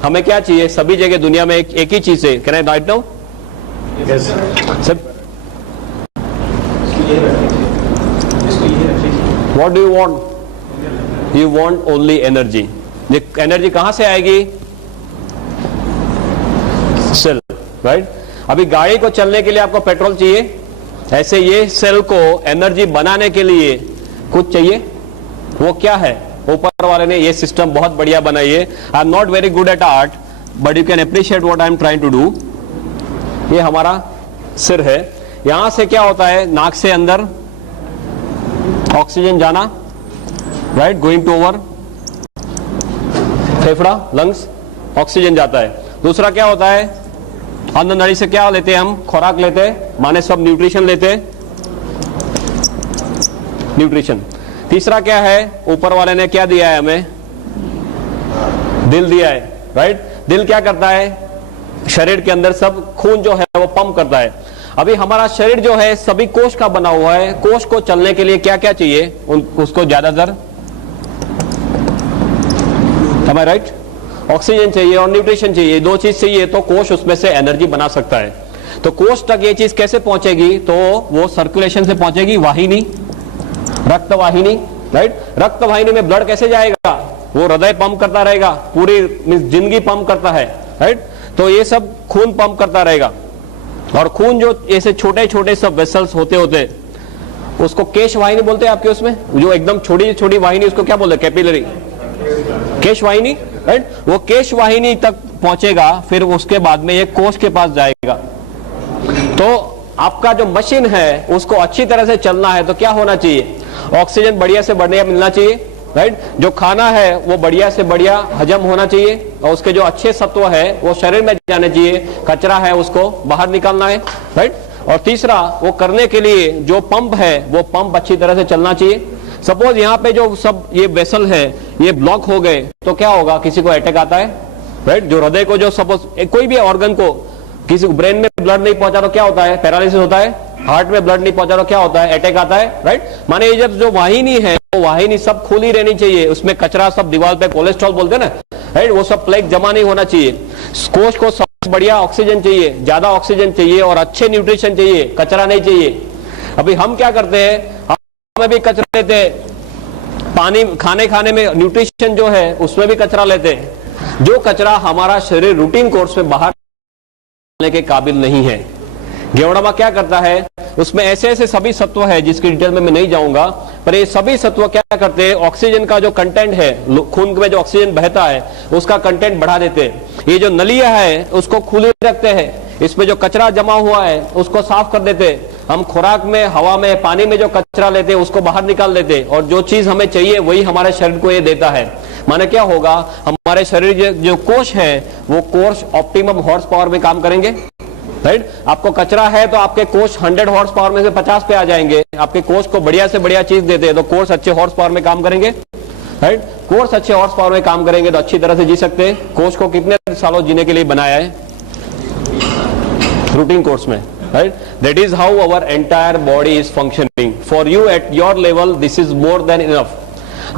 हमें क्या चाहिए? सभी जगह दुनिया में एक ही चीज है। Can I write now? What do you want? You want only energy. एनर्जी कहां से आएगी? Cell, right? अभी गाड़ी को चलने के लिए आपको पेट्रोल चाहिए, ऐसे ये सेल को एनर्जी बनाने के लिए कुछ चाहिए। वो क्या है? ऊपर वाले ने ये सिस्टम बहुत बढ़िया बनाई है। I am not very good at art but you can appreciate what I am trying to do. ये हमारा सिर है, यहां से क्या होता है? नाक से अंदर ऑक्सीजन जाना, राइट, गोइंग टू ओवर फेफड़ा, लंग्स, ऑक्सीजन जाता है। दूसरा क्या होता है? अंदर नली से क्या लेते हैं हम? खुराक लेते हैं, माने सब न्यूट्रिशन लेते हैं, न्यूट्रिशन। तीसरा क्या है? ऊपर वाले ने क्या दिया है हमें? दिल दिया है, राइट? दिल क्या करता है? शरीर के अंदर सब खून जो है वो पंप करता है। अभी हमारा शरीर जो है सभी कोष का बना हुआ है। कोष को चलने के लिए क्या क्या चाहिए? उसको ज्यादातर, am I right? ऑक्सीजन चाहिए और न्यूट्रिशन चाहिए, दो चीज चाहिए तो कोष उसमें से एनर्जी बना सकता है। तो कोष तक ये चीज कैसे पहुंचेगी? तो वो सर्कुलेशन से पहुंचेगी, वाहिनी, रक्त वाहिनी, राइट? रक्त वाहिनी में ब्लड कैसे जाएगा? वो हृदय पंप करता रहेगा, पूरी जिंदगी पंप करता है, राइट? तो ये सब खून पंप करता रहेगा। और खून जो ऐसे छोटे छोटे सब वेसल्स होते होते उसको केश वाहिनी बोलते हैं आपके उसमें, जो एकदम छोटी छोटी वाहिनी, उसको क्या बोलते हैं? कैपिलरी, केश वाहिनी, राइट? वो केश वाहिनी तक पहुंचेगा, फिर उसके बाद में ये कोष के पास जाएगा। तो आपका जो मशीन है उसको अच्छी तरह से चलना है तो क्या होना चाहिए? ऑक्सीजन बढ़िया से बढ़िया मिलना चाहिए, राइट? जो खाना है वो बढ़िया से बढ़िया हजम होना चाहिए और उसके जो अच्छे सत्व है वो शरीर में जाने चाहिए, कचरा है उसको बाहर निकालना है, राइट? और तीसरा, वो करने के लिए जो पंप है वो पंप अच्छी तरह से चलना चाहिए। सपोज यहाँ पे जो सब ये वेसल है ये ब्लॉक हो गए तो क्या होगा? किसी को अटैक आता है, राइट? जो हृदय को जो सपोज कोई भी ऑर्गन को, किसी को ब्रेन में ब्लड नहीं पहुंचा तो क्या होता है? पैरालिसिस होता है। हार्ट में ब्लड नहीं पहुंचा तो क्या होता है? अटैक आता है, राइट? माने ये जब जो वाहिनी है वो वाहिनी सब खुली रहनी चाहिए, उसमें कचरा सब दीवार पे, कोलेस्ट्रॉल बोलते हैं ना, राइट? वो सब प्लेग जमा नहीं होना चाहिए। कोष को सबसे बढ़िया ऑक्सीजन चाहिए, ज्यादा ऑक्सीजन चाहिए और अच्छे न्यूट्रिशन चाहिए, कचरा नहीं चाहिए। अभी हम क्या करते हैं? हम भी कचरा लेते हैं, पानी खाने में न्यूट्रिशन जो है उसमें भी कचरा लेते हैं। जो कचरा हमारा शरीर रूटीन कोर्स में बाहर के काबिल नहीं है। गेवड़ामा क्या करता है? उसमें ऐसे ऐसे सभी सत्व है जिसकी डिटेल में मैं नहीं जाऊंगा, पर ये सभी सत्व क्या करते हैं? ऑक्सीजन का जो कंटेंट है, खून में जो ऑक्सीजन बहता है उसका कंटेंट बढ़ा देते हैं। ये जो नलियां है उसको खुली रखते हैं, इसमें जो कचरा जमा हुआ है उसको साफ कर देते हैं। हम खुराक में, हवा में, पानी में जो कचरा लेते हैं उसको बाहर निकाल देते हैं और जो चीज हमें चाहिए वही हमारे शरीर को ये देता है। माने क्या होगा? हमारे शरीर जो कोष है वो कोष ऑप्टिमम हॉर्स पावर में काम करेंगे, राइट? आपको कचरा है तो आपके कोष 100 हॉर्स पावर में से 50 पे आ जाएंगे। आपके कोष को बढ़िया से बढ़िया चीज देते हैं तो कोष अच्छे हॉर्स पावर में काम करेंगे, राइट? कोष अच्छे हॉर्स पावर में काम करेंगे तो अच्छी तरह से जी सकते हैं। कोष को कितने सालों जीने के लिए बनाया है? रूटीन कोर्स में, right? That is how our entire body is functioning. For you at your level, this is more than enough.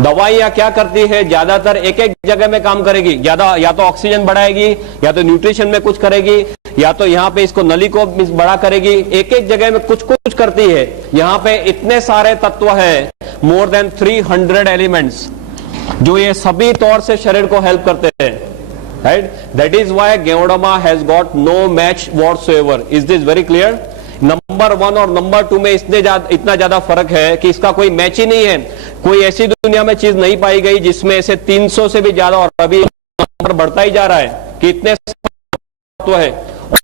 दवाइयां क्या करती है? ज्यादातर एक एक जगह में काम करेगी, ज्यादा या तो ऑक्सीजन बढ़ाएगी, या तो न्यूट्रिशन में कुछ करेगी, या तो यहाँ पे इसको नली को बड़ा करेगी। एक एक जगह में कुछ कुछ करती है। यहाँ पे इतने सारे तत्व है, more than 300 एलिमेंट्स, जो ये सभी तौर से शरीर को हेल्प करते हैं, right? That is why Geodoma has got no match whatsoever. Is this very clear? Number 1 और नंबर 2 में इतना ज्यादा फर्क है कि इसका कोई मैच ही नहीं है। कोई ऐसी दुनिया में चीज नहीं पाई गई जिसमें ऐसे 300 से भी ज्यादा, और अभी नंबर बढ़ता ही जा रहा है कि इतने तो है।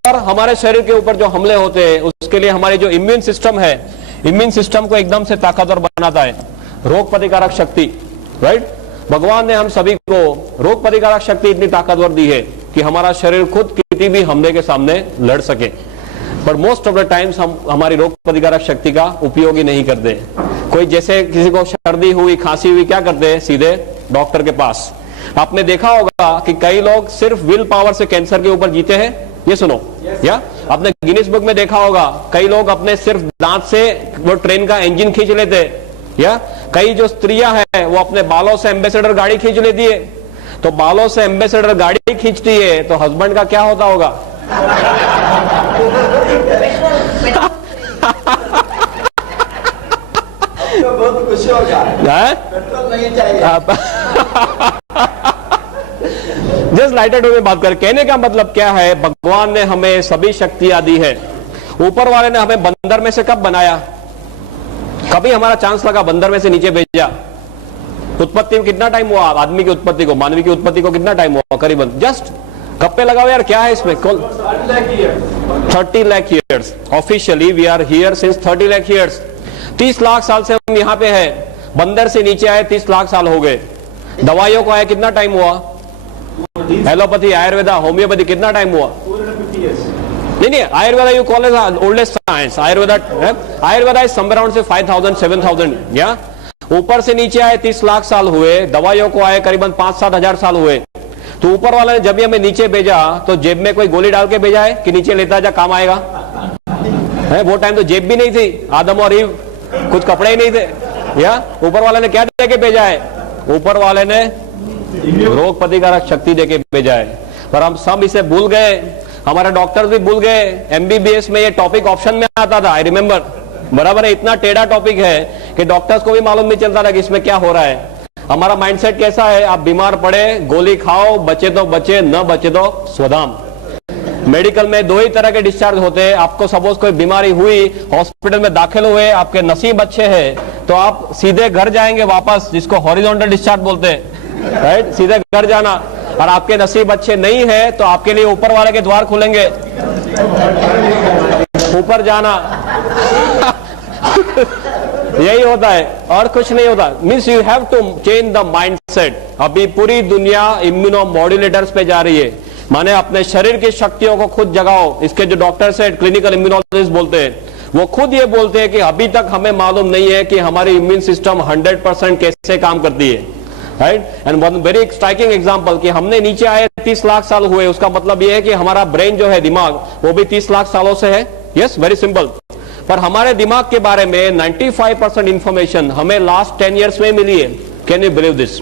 और हमारे शरीर के ऊपर जो हमले होते हैं उसके लिए हमारी जो इम्यून सिस्टम है, इम्यून सिस्टम को एकदम से ताकतवर बनाता है। रोग प्रतिकारक शक्ति, राइट? भगवान ने हम सभी को रोग प्रतिकारक शक्ति इतनी ताकतवर दी है कि हमारा शरीर खुद किसी भी हमले के सामने लड़ सके। पर मोस्ट ऑफ द टाइम्स हम हमारी रोग प्रतिकारक शक्ति का उपयोग ही नहीं करते। कोई जैसे किसी को सर्दी हुई, खांसी हुई, क्या करते हैं? सीधे डॉक्टर के पास। आपने देखा होगा कि कई लोग सिर्फ विल पावर से कैंसर के ऊपर जीते हैं। ये सुनो, या आपने गिनीज बुक में देखा होगा कई लोग अपने सिर्फ दांत से वो ट्रेन का इंजन खींच लेते, या कई जो स्त्रियां हैं वो अपने बालों से एम्बेसडर गाड़ी खींच लेती है, तो बालों से एम्बेसडर गाड़ी खींचती है तो हस्बैंड का क्या होता होगा? तो बहुत खुश होगा, पेट्रोल नहीं चाहिए। जस्ट लाइटेड में बात कर, कहने का मतलब क्या है, भगवान ने हमें सभी शक्तियां दी है। ऊपर वाले ने हमें बंदर में से कब बनाया? कभी हमारा चांस लगा बंदर में से नीचे भेजा? उत्पत्ति में कितना टाइम हुआ? आदमी की उत्पत्ति को, मानवी की उत्पत्ति को कितना टाइम हुआ? करीबन जस्ट गप्पे लगाओ यार, क्या है इसमें? 30 lakh years. Officially we are here since 30 lakh years. 30 lakh साल से हम यहाँ पे हैं। बंदर से नीचे आए 30 लाख साल हो गए। दवाइयों को आए कितना टाइम हुआ? एलोपैथी, आयुर्वेदा, होम्योपैथी कितना टाइम हुआ? नहीं, Ayurveda you call as oldest science. Ayurveda is somewhere around से 5000 7000 या ऊपर से नीचे आए 30 लाख साल हुए। दवाइयों को आए करीबन 5-7 हजार साल हुए। तो ऊपर वाले ने जब भी हमें नीचे भेजा तो जेब में कोई गोली डाल के भेजा है कि नीचे लेता जा काम आएगा? है वो टाइम तो जेब भी नहीं थी, आदम और ईव कुछ कपड़े ही नहीं थे। या ऊपर वाले ने क्या दे के भेजा है? ऊपर वाले ने रोग प्रतिकारक शक्ति देके भेजा है। पर हम सब इसे भूल गए, हमारे डॉक्टर्स भी भूल गए। एमबीबीएस में ये टॉपिक ऑप्शन में आता था, आई रिमेम्बर, बराबर है। इतना टेढ़ा टॉपिक है कि डॉक्टर्स को भी मालूम नहीं चलता था कि इसमें क्या हो रहा है। हमारा माइंडसेट कैसा है? आप बीमार पड़े गोली खाओ, बचे तो बचे, न बचे तो स्वधाम। मेडिकल में 2 ही तरह के डिस्चार्ज होते हैं। आपको सपोज कोई बीमारी हुई, हॉस्पिटल में दाखिल हुए, आपके नसीब अच्छे हैं तो आप सीधे घर जाएंगे वापस, जिसको हॉरिजॉन्टल डिस्चार्ज बोलते हैं, राइट? सीधे घर जाना। और आपके नसीब अच्छे नहीं है तो आपके लिए ऊपर वाले के द्वार खुलेंगे, ऊपर जाना। यही होता है और कुछ नहीं होता। Means you have to change the mindset. अभी पूरी दुनिया इम्यूनो मॉड्यूलेटर्स पे जा रही है, माने अपने शरीर की शक्तियों को खुद जगाओ। इसके जो डॉक्टर्स है, क्लिनिकल इम्यूनोलॉजिस्ट बोलते हैं, वो खुद ये बोलते हैं कि अभी तक हमें मालूम नहीं है कि हमारी इम्यून सिस्टम 100% कैसे काम करती है, right? And one very striking example कि हमने नीचे आए 30 लाख साल हुए, उसका मतलब ये है कि हमारा ब्रेन जो है, दिमाग, वो भी 30 लाख सालों से है। Yes, very simple. पर हमारे दिमाग के बारे में 95% इंफॉर्मेशन हमें लास्ट 10 ईयर्स में मिली है। Can you believe this?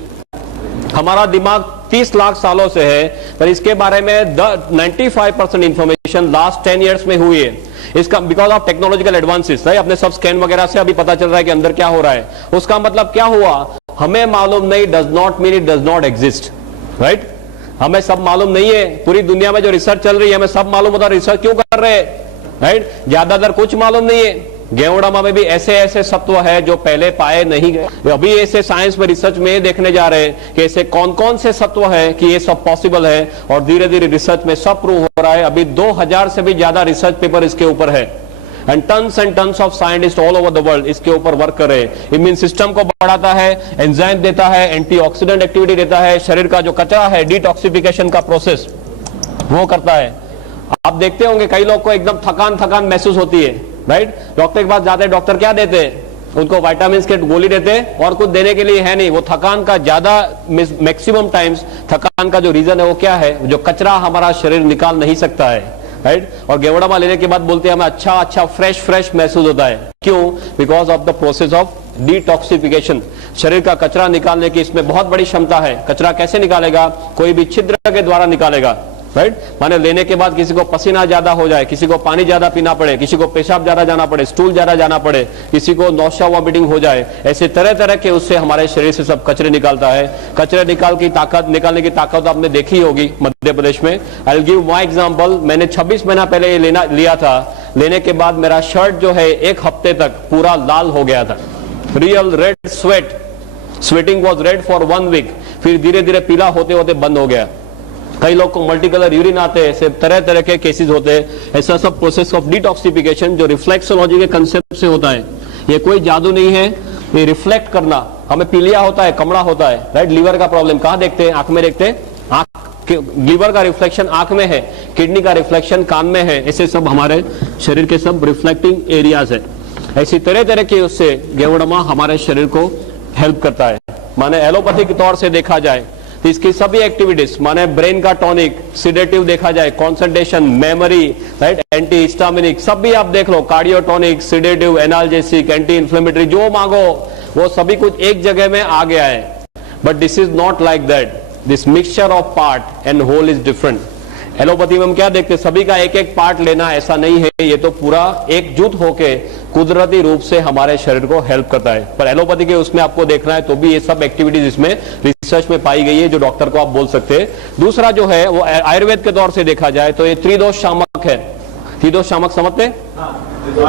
हमारा दिमाग 30 लाख सालों से है, पर इसके बारे में 95% इंफॉर्मेशन लास्ट 10 ईयर्स में हुई है। इसका because of technological advances, right? अपने सब स्कैन वगैरह से अभी पता चल रहा है कि अंदर क्या हो रहा है। उसका मतलब क्या हुआ? हमें मालूम नहीं does not mean it does not exist, right? हमें सब मालूम नहीं है। पूरी दुनिया में जो रिसर्च चल रही है, हमें सब मालूम होता है, रिसर्च क्यों कर रहे हैं, राइट? ज्यादातर कुछ मालूम नहीं है। गेवड़ामा में भी ऐसे ऐसे सत्व है जो पहले पाए नहीं गए। अभी ऐसे साइंस में रिसर्च में देखने जा रहे हैं कि ऐसे कौन कौन से सत्व है कि ये सब पॉसिबल है, और धीरे धीरे रिसर्च में सब प्रूव हो रहा है। अभी 2000 से भी ज्यादा रिसर्च पेपर इसके ऊपर है, and tons of scientist all over the world इसके ऊपर वर्क कर रहे हैं। इम्यून सिस्टम को बढ़ाता है, एंजाइम देता है, एंटीऑक्सीडेंट एक्टिविटी देता है, शरीर का जो कचरा है, डिटॉक्सिफिकेशन का प्रोसेस वो करता है। आप देखते होंगे कई लोग को एकदम थकान महसूस होती है, राइट? डॉक्टर के पास जाते हैं, डॉक्टर क्या देते हैं? उनको विटामिन के गोली देते हैं और कुछ देने के लिए है नहीं। वो थकान का ज्यादा मैक्सिमम टाइम्स थकान का जो रीजन है वो क्या है? जो कचरा हमारा शरीर निकाल नहीं सकता है, राइट? और गेवड़ामा लेने के बाद बोलते हैं हमें अच्छा फ्रेश महसूस होता है। क्यों? Because of the process of detoxification. शरीर का कचरा निकालने की इसमें बहुत बड़ी क्षमता है। कचरा कैसे निकालेगा? कोई भी छिद्र के द्वारा निकालेगा, राइट? माने लेने के बाद किसी को पसीना ज्यादा हो जाए, किसी को पानी ज्यादा पीना पड़े, किसी को पेशाब ज्यादा जाना पड़े, स्टूल ज्यादा जाना पड़े, किसी को नौशा वॉमिटिंग हो जाए, ऐसे तरह तरह के उससे हमारे शरीर से सब कचरे निकालता है। कचरे निकालने की ताकत आपने देखी होगी मध्य प्रदेश में। I will give my example. मैंने 26 महीना पहले ये लिया था। लेने के बाद मेरा शर्ट जो है 1 हफ्ते तक पूरा लाल हो गया था। Real red sweating was red for 1 week. फिर धीरे धीरे पीला होते होते बंद हो गया। कई लोग को मल्टी कलर यूरिन आते हैं, ऐसे तरह तरह के केसेस होते हैं। ऐसा सब प्रोसेस ऑफ डिटॉक्सिफिकेशन जो रिफ्लेक्सोलॉजी के कंसेप्ट से होता है। ये कोई जादू नहीं है, ये रिफ्लेक्ट करना। हमें पीलिया होता है, कमड़ा होता है, राइट? लीवर का प्रॉब्लम कहाँ देखते हैं? आंख में देखते हैं। आंख, लीवर का रिफ्लेक्शन आंख में है, किडनी का रिफ्लेक्शन कान में है। ऐसे सब हमारे शरीर के सब रिफ्लेक्टिंग एरियाज है। ऐसी तरह तरह के उससे गेवड़ामा हमारे शरीर को हेल्प करता है। माने एलोपैथी के तौर से देखा जाए तो इसकी सभी एक्टिविटीज, माने ब्रेन का टॉनिक, सिडेटिव देखा जाए, concentration, memory, right, anti histaminic, सब भी आप देख लो, cardiotonic, sedative, analgesic, anti inflammatory, जो मांगो वो सभी कुछ एक जगह में आ गया है, but this is not like that. This mixture of part and whole is different. Allopathy में हम क्या देखते हैं, सभी का एक एक पार्ट लेना, ऐसा नहीं है. ये तो पूरा एकजुट होके कुदरती रूप से हमारे शरीर को हेल्प करता है. पर एलोपैथी के उसमें आपको देखना है तो भी ये सब एक्टिविटीज इसमें रिसर्च में पाई गई है, जो डॉक्टर को आप बोल सकते हैं. दूसरा जो है वो आयुर्वेद के तौर से देखा जाए तो ये त्रिदोष शामक है. त्रिदोष शामक समझते हैं,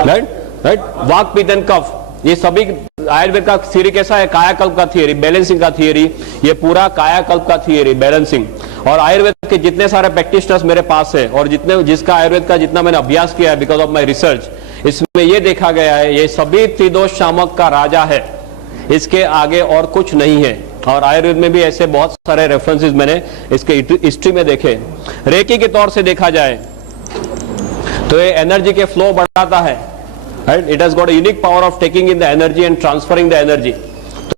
राइट राइट. वाक पित्त एंड कफ, ये सभी आयुर्वेद का थियरी कैसा है, कायाकल्प का थियरी, बैलेंसिंग का थियरी. ये पूरा कायाकल्प का थियरी, बैलेंसिंग. और आयुर्वेद के जितने सारे प्रैक्टिशनर्स मेरे पास है और जिसका आयुर्वेद का जितना मैंने अभ्यास किया है बिकॉज ऑफ माय रिसर्च, इसमें ये देखा गया है ये सभी त्रिदोष शामक का राजा है, इसके आगे और कुछ नहीं है. और आयुर्वेद में भी ऐसे बहुत सारे रेफरेंसेस मैंने इसके हिस्ट्री में देखे. रेकी के तौर से देखा जाए तो ये एनर्जी के फ्लो बढ़ाता है, right. It has got a unique power of taking in the energy and transferring the energy.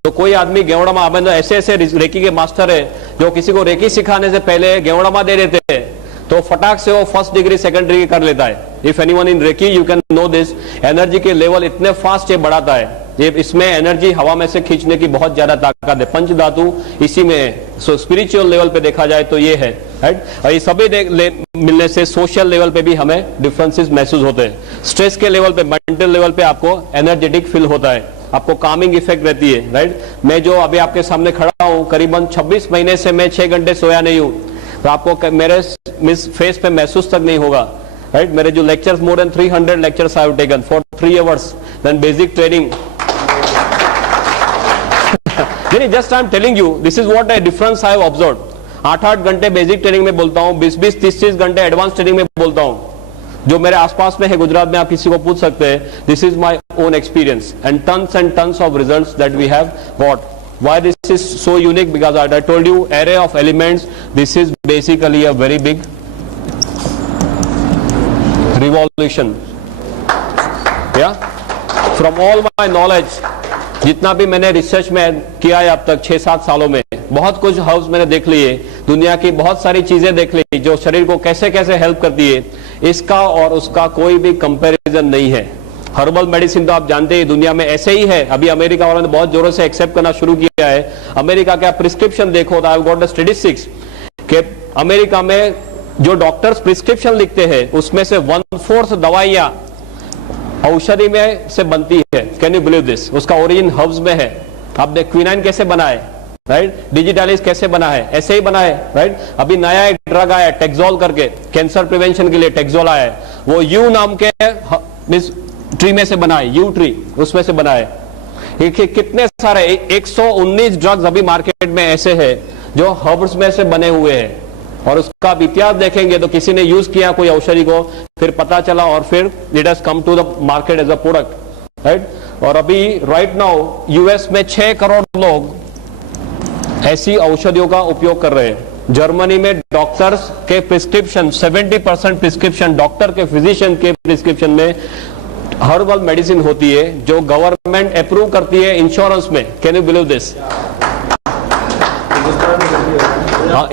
तो कोई आदमी गेवड़मा, ऐसे ऐसे रेकी के मास्टर है जो किसी को रेकी सिखाने से पहले गेवड़मा दे देते हैं तो फटाक से वो फर्स्ट डिग्री सेकंड डिग्री कर लेता है. If anyone in reiki you can know this. Energy के लेवल इतने फास्ट ये बढ़ाता है, ये इसमें एनर्जी हवा में से खींचने की बहुत ज्यादा ताकत है. पंच धातु इसी में है. सो स्पिरिचुअल लेवल पे देखा जाए तो ये है, राइट. और ये सभी मिलने से सोशल लेवल पे भी हमें डिफरेंसेस महसूस होते हैं. स्ट्रेस के लेवल पे, मेंटल लेवल पे आपको एनर्जेटिक फील होता है, आपको कामिंग इफेक्ट रहती है, राइट. मैं जो अभी आपके सामने खड़ा हूं, करीबन 26 महीने से मैं 6 घंटे सोया नहीं हूं, तो आपको मेरे फेस पे महसूस तक नहीं होगा, राइट. मेरे जो lectures, more than 300 lectures I have taken for 3 hours, then basic training. Just I am telling you this is what a difference I have observed. 8-8 घंटे बेसिक ट्रेनिंग में बोलता हूं, 20-20, 30-30 घंटे एडवांस ट्रेनिंग में बोलता हूं. जो मेरे आसपास में है गुजरात में, आप किसी को पूछ सकते हैं. This is my own experience and tons of results that we have got. Why this is so unique? Because I told you array of elements. This is basically a very big revolution. Yeah. From all my knowledge, जितना भी मैंने रिसर्च में किया है अब तक 6-7 सालों में, बहुत कुछ हाउस मैंने देख लिए, दुनिया की बहुत सारी चीजें देख ली जो शरीर को कैसे कैसे हेल्प करती है. इसका और उसका कोई भी कंपैरिजन नहीं है. हर्बल मेडिसिन तो आप जानते हैं दुनिया में ऐसे ही है. अभी अमेरिका वालों ने बहुत जोरों से एक्सेप्ट करना शुरू किया है. अमेरिका का प्रिस्क्रिप्शन देखो तो आई हैव गॉट द स्टैटिस्टिक्स कि अमेरिका में जो डॉक्टर्स प्रिस्क्रिप्शन लिखते हैं उसमें से 1/4 दवाइयां औषधि में से बनती है. Can you believe this? उसका ओरिजिन हर्ब्स में है. आप देख क्विनाइन कैसे बना है, राइट. डिजिटालिस कैसे बना है, ऐसे ही बना है, राइट. अभी नया एक ड्रग आया टेक्सोल करके, कैंसर प्रिवेंशन के लिए टेक्सोल आया है. वो यू नाम के ट्री में से बना है, यू ट्री, उसमें से बना है. कितने सारे 119 ड्रग्स अभी मार्केट में ऐसे हैं जो हर्ब्स में से बने हुए हैं. और उसका इतिहास देखेंगे तो किसी ने यूज किया कोई औषधि को, फिर पता चला और फिर it has come to the market as a product, right. और अभी राइट नाउ यूएस में 6 करोड़ लोग ऐसी औषधियों का उपयोग कर रहे हैं. जर्मनी में डॉक्टर्स के प्रिस्क्रिप्शन, 70% प्रिस्क्रिप्शन डॉक्टर के, फिजिशियन के प्रिस्क्रिप्शन में हर्बल मेडिसिन होती है जो गवर्नमेंट अप्रूव करती है इंश्योरेंस में. Can you believe this?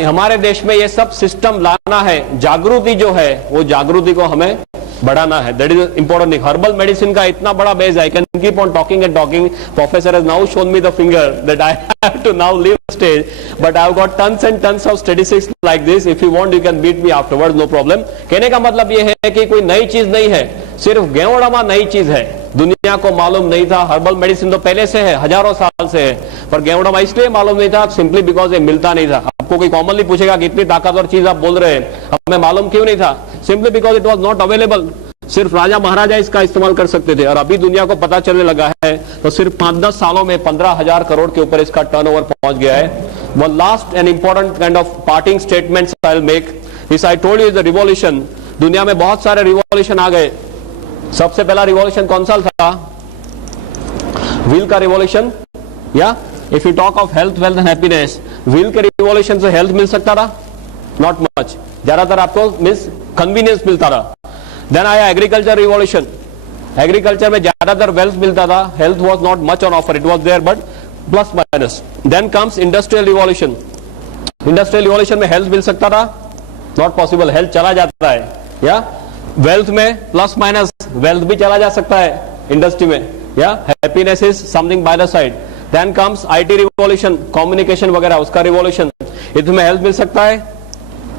हमारे देश में ये सब सिस्टम लाना है. जागृति जो है वो जागृति को हमें बढ़ाना है. That is important thing. Herbal medicine का इतना बड़ा base, I can keep on talking and talking. Professor has now shown me the finger that I have to now leave stage, but I have got tons and tons of statistics like this. If you want you can beat me afterwards, no problem. कहने का मतलब ये है कि कोई नई चीज नहीं है, सिर्फ गेवड़मा नई चीज है. दुनिया को मालूम नहीं था. हर्बल मेडिसिन तो पहले से है, हजारों साल से है, पर गेवड़मा इसलिए मालूम नहीं था सिंपली बिकॉज ये मिलता नहीं था. आपको कोई कॉमनली पूछेगा कि इतनी ताकतवर चीज आप बोल रहे हैं, हमें मालूम क्यों नहीं था? Simply because it was not available. सिर्फ राजा महाराजा इसका इस्तेमाल कर सकते थे. और अभी दुनिया को पता चलने लगा है तो सिर्फ 5-10 सालों में 15,000 करोड़ के ऊपर इसका टर्नओवर पहुंच गया है. One last and important kind of parting statements I will make. This I told you is the revolution. दुनिया में बहुत सारे रिवॉल्यूशन आ गए. सबसे पहला रिवॉल्यूशन कौन सा था? व्हील का रिवॉल्यूशन. या if you talk of health, wealth and happiness, wheel के रिवॉल्यूशन से हेल्थ मिल सकता था? Not much. ज्यादातर आपको मींस कन्वीनियंस मिलता रहा. देन आया एग्रीकल्चर रिवॉल्यूशन. एग्रीकल्चर में ज्यादातर वेल्थ मिलता था, health was not much on offer. It was there but plus minus. Then comes industrial revolution. Industrial revolution में हेल्थ मिल सकता था? Not possible. हेल्थ चला जाता है. या वेल्थ में प्लस माइनस वेल्थ भी चला जा सकता है इंडस्ट्री में. या happiness is something by the side. Then comes IT revolution, communication वगैरह, उसका रिवॉल्यूशन। ये तुम्हें हेल्थ मिल सकता है?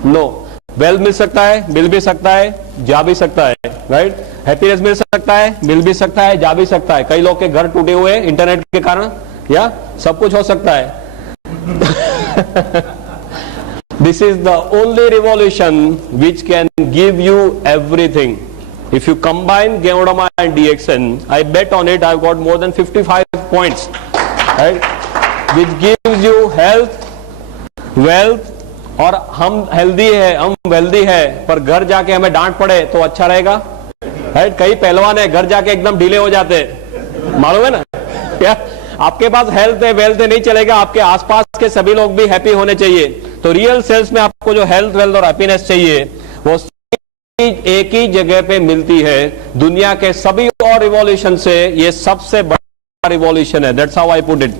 नो। वेल्थ मिल सकता है? मिल भी सकता है, जा भी सकता है, राइट। हैप्पीनेस मिल सकता है, मिल भी सकता है, जा भी सकता है। कई लोग के घर टूटे हुए इंटरनेट के कारण, या सब कुछ हो सकता है। This is the only revolution which can give you everything. If you combine Geodoma and DXN, I bet on it I've got more than 55 points, right? Which gives you health, wealth, और हम हेल्दी है, हम वेल्दी है, पर घर जाके हमें डांट पड़े तो अच्छा रहेगा, राइट। कई पहलवान है घर जाके एकदम ढीले हो जाते, मालूम है ना। क्या आपके पास हेल्थ है, वेल्थ है, नहीं चलेगा। आपके आसपास के सभी लोग भी हैप्पी होने चाहिए। तो रियल सेल्स में आपको जो हेल्थ, वेल्थ और हैप्पीनेस चाहिए वो एक ही जगह पे मिलती है। दुनिया के सभी और रिवॉल्यूशन से ये सबसे बड़ा रिवॉल्यूशन है। That's how I put it,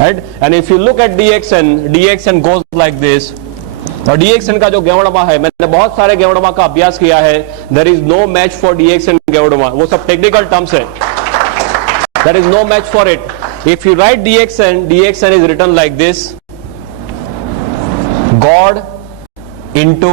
right. And if you look at DXN goes like this. और DXN का जो गेवड़मा है, मैंने बहुत सारे गेवड़मा का अभ्यास किया है। There is no match for DXN गेवड़मा, वो सब टेक्निकल टर्म्स है। There is no match for it. If you write DXN is written like this: God into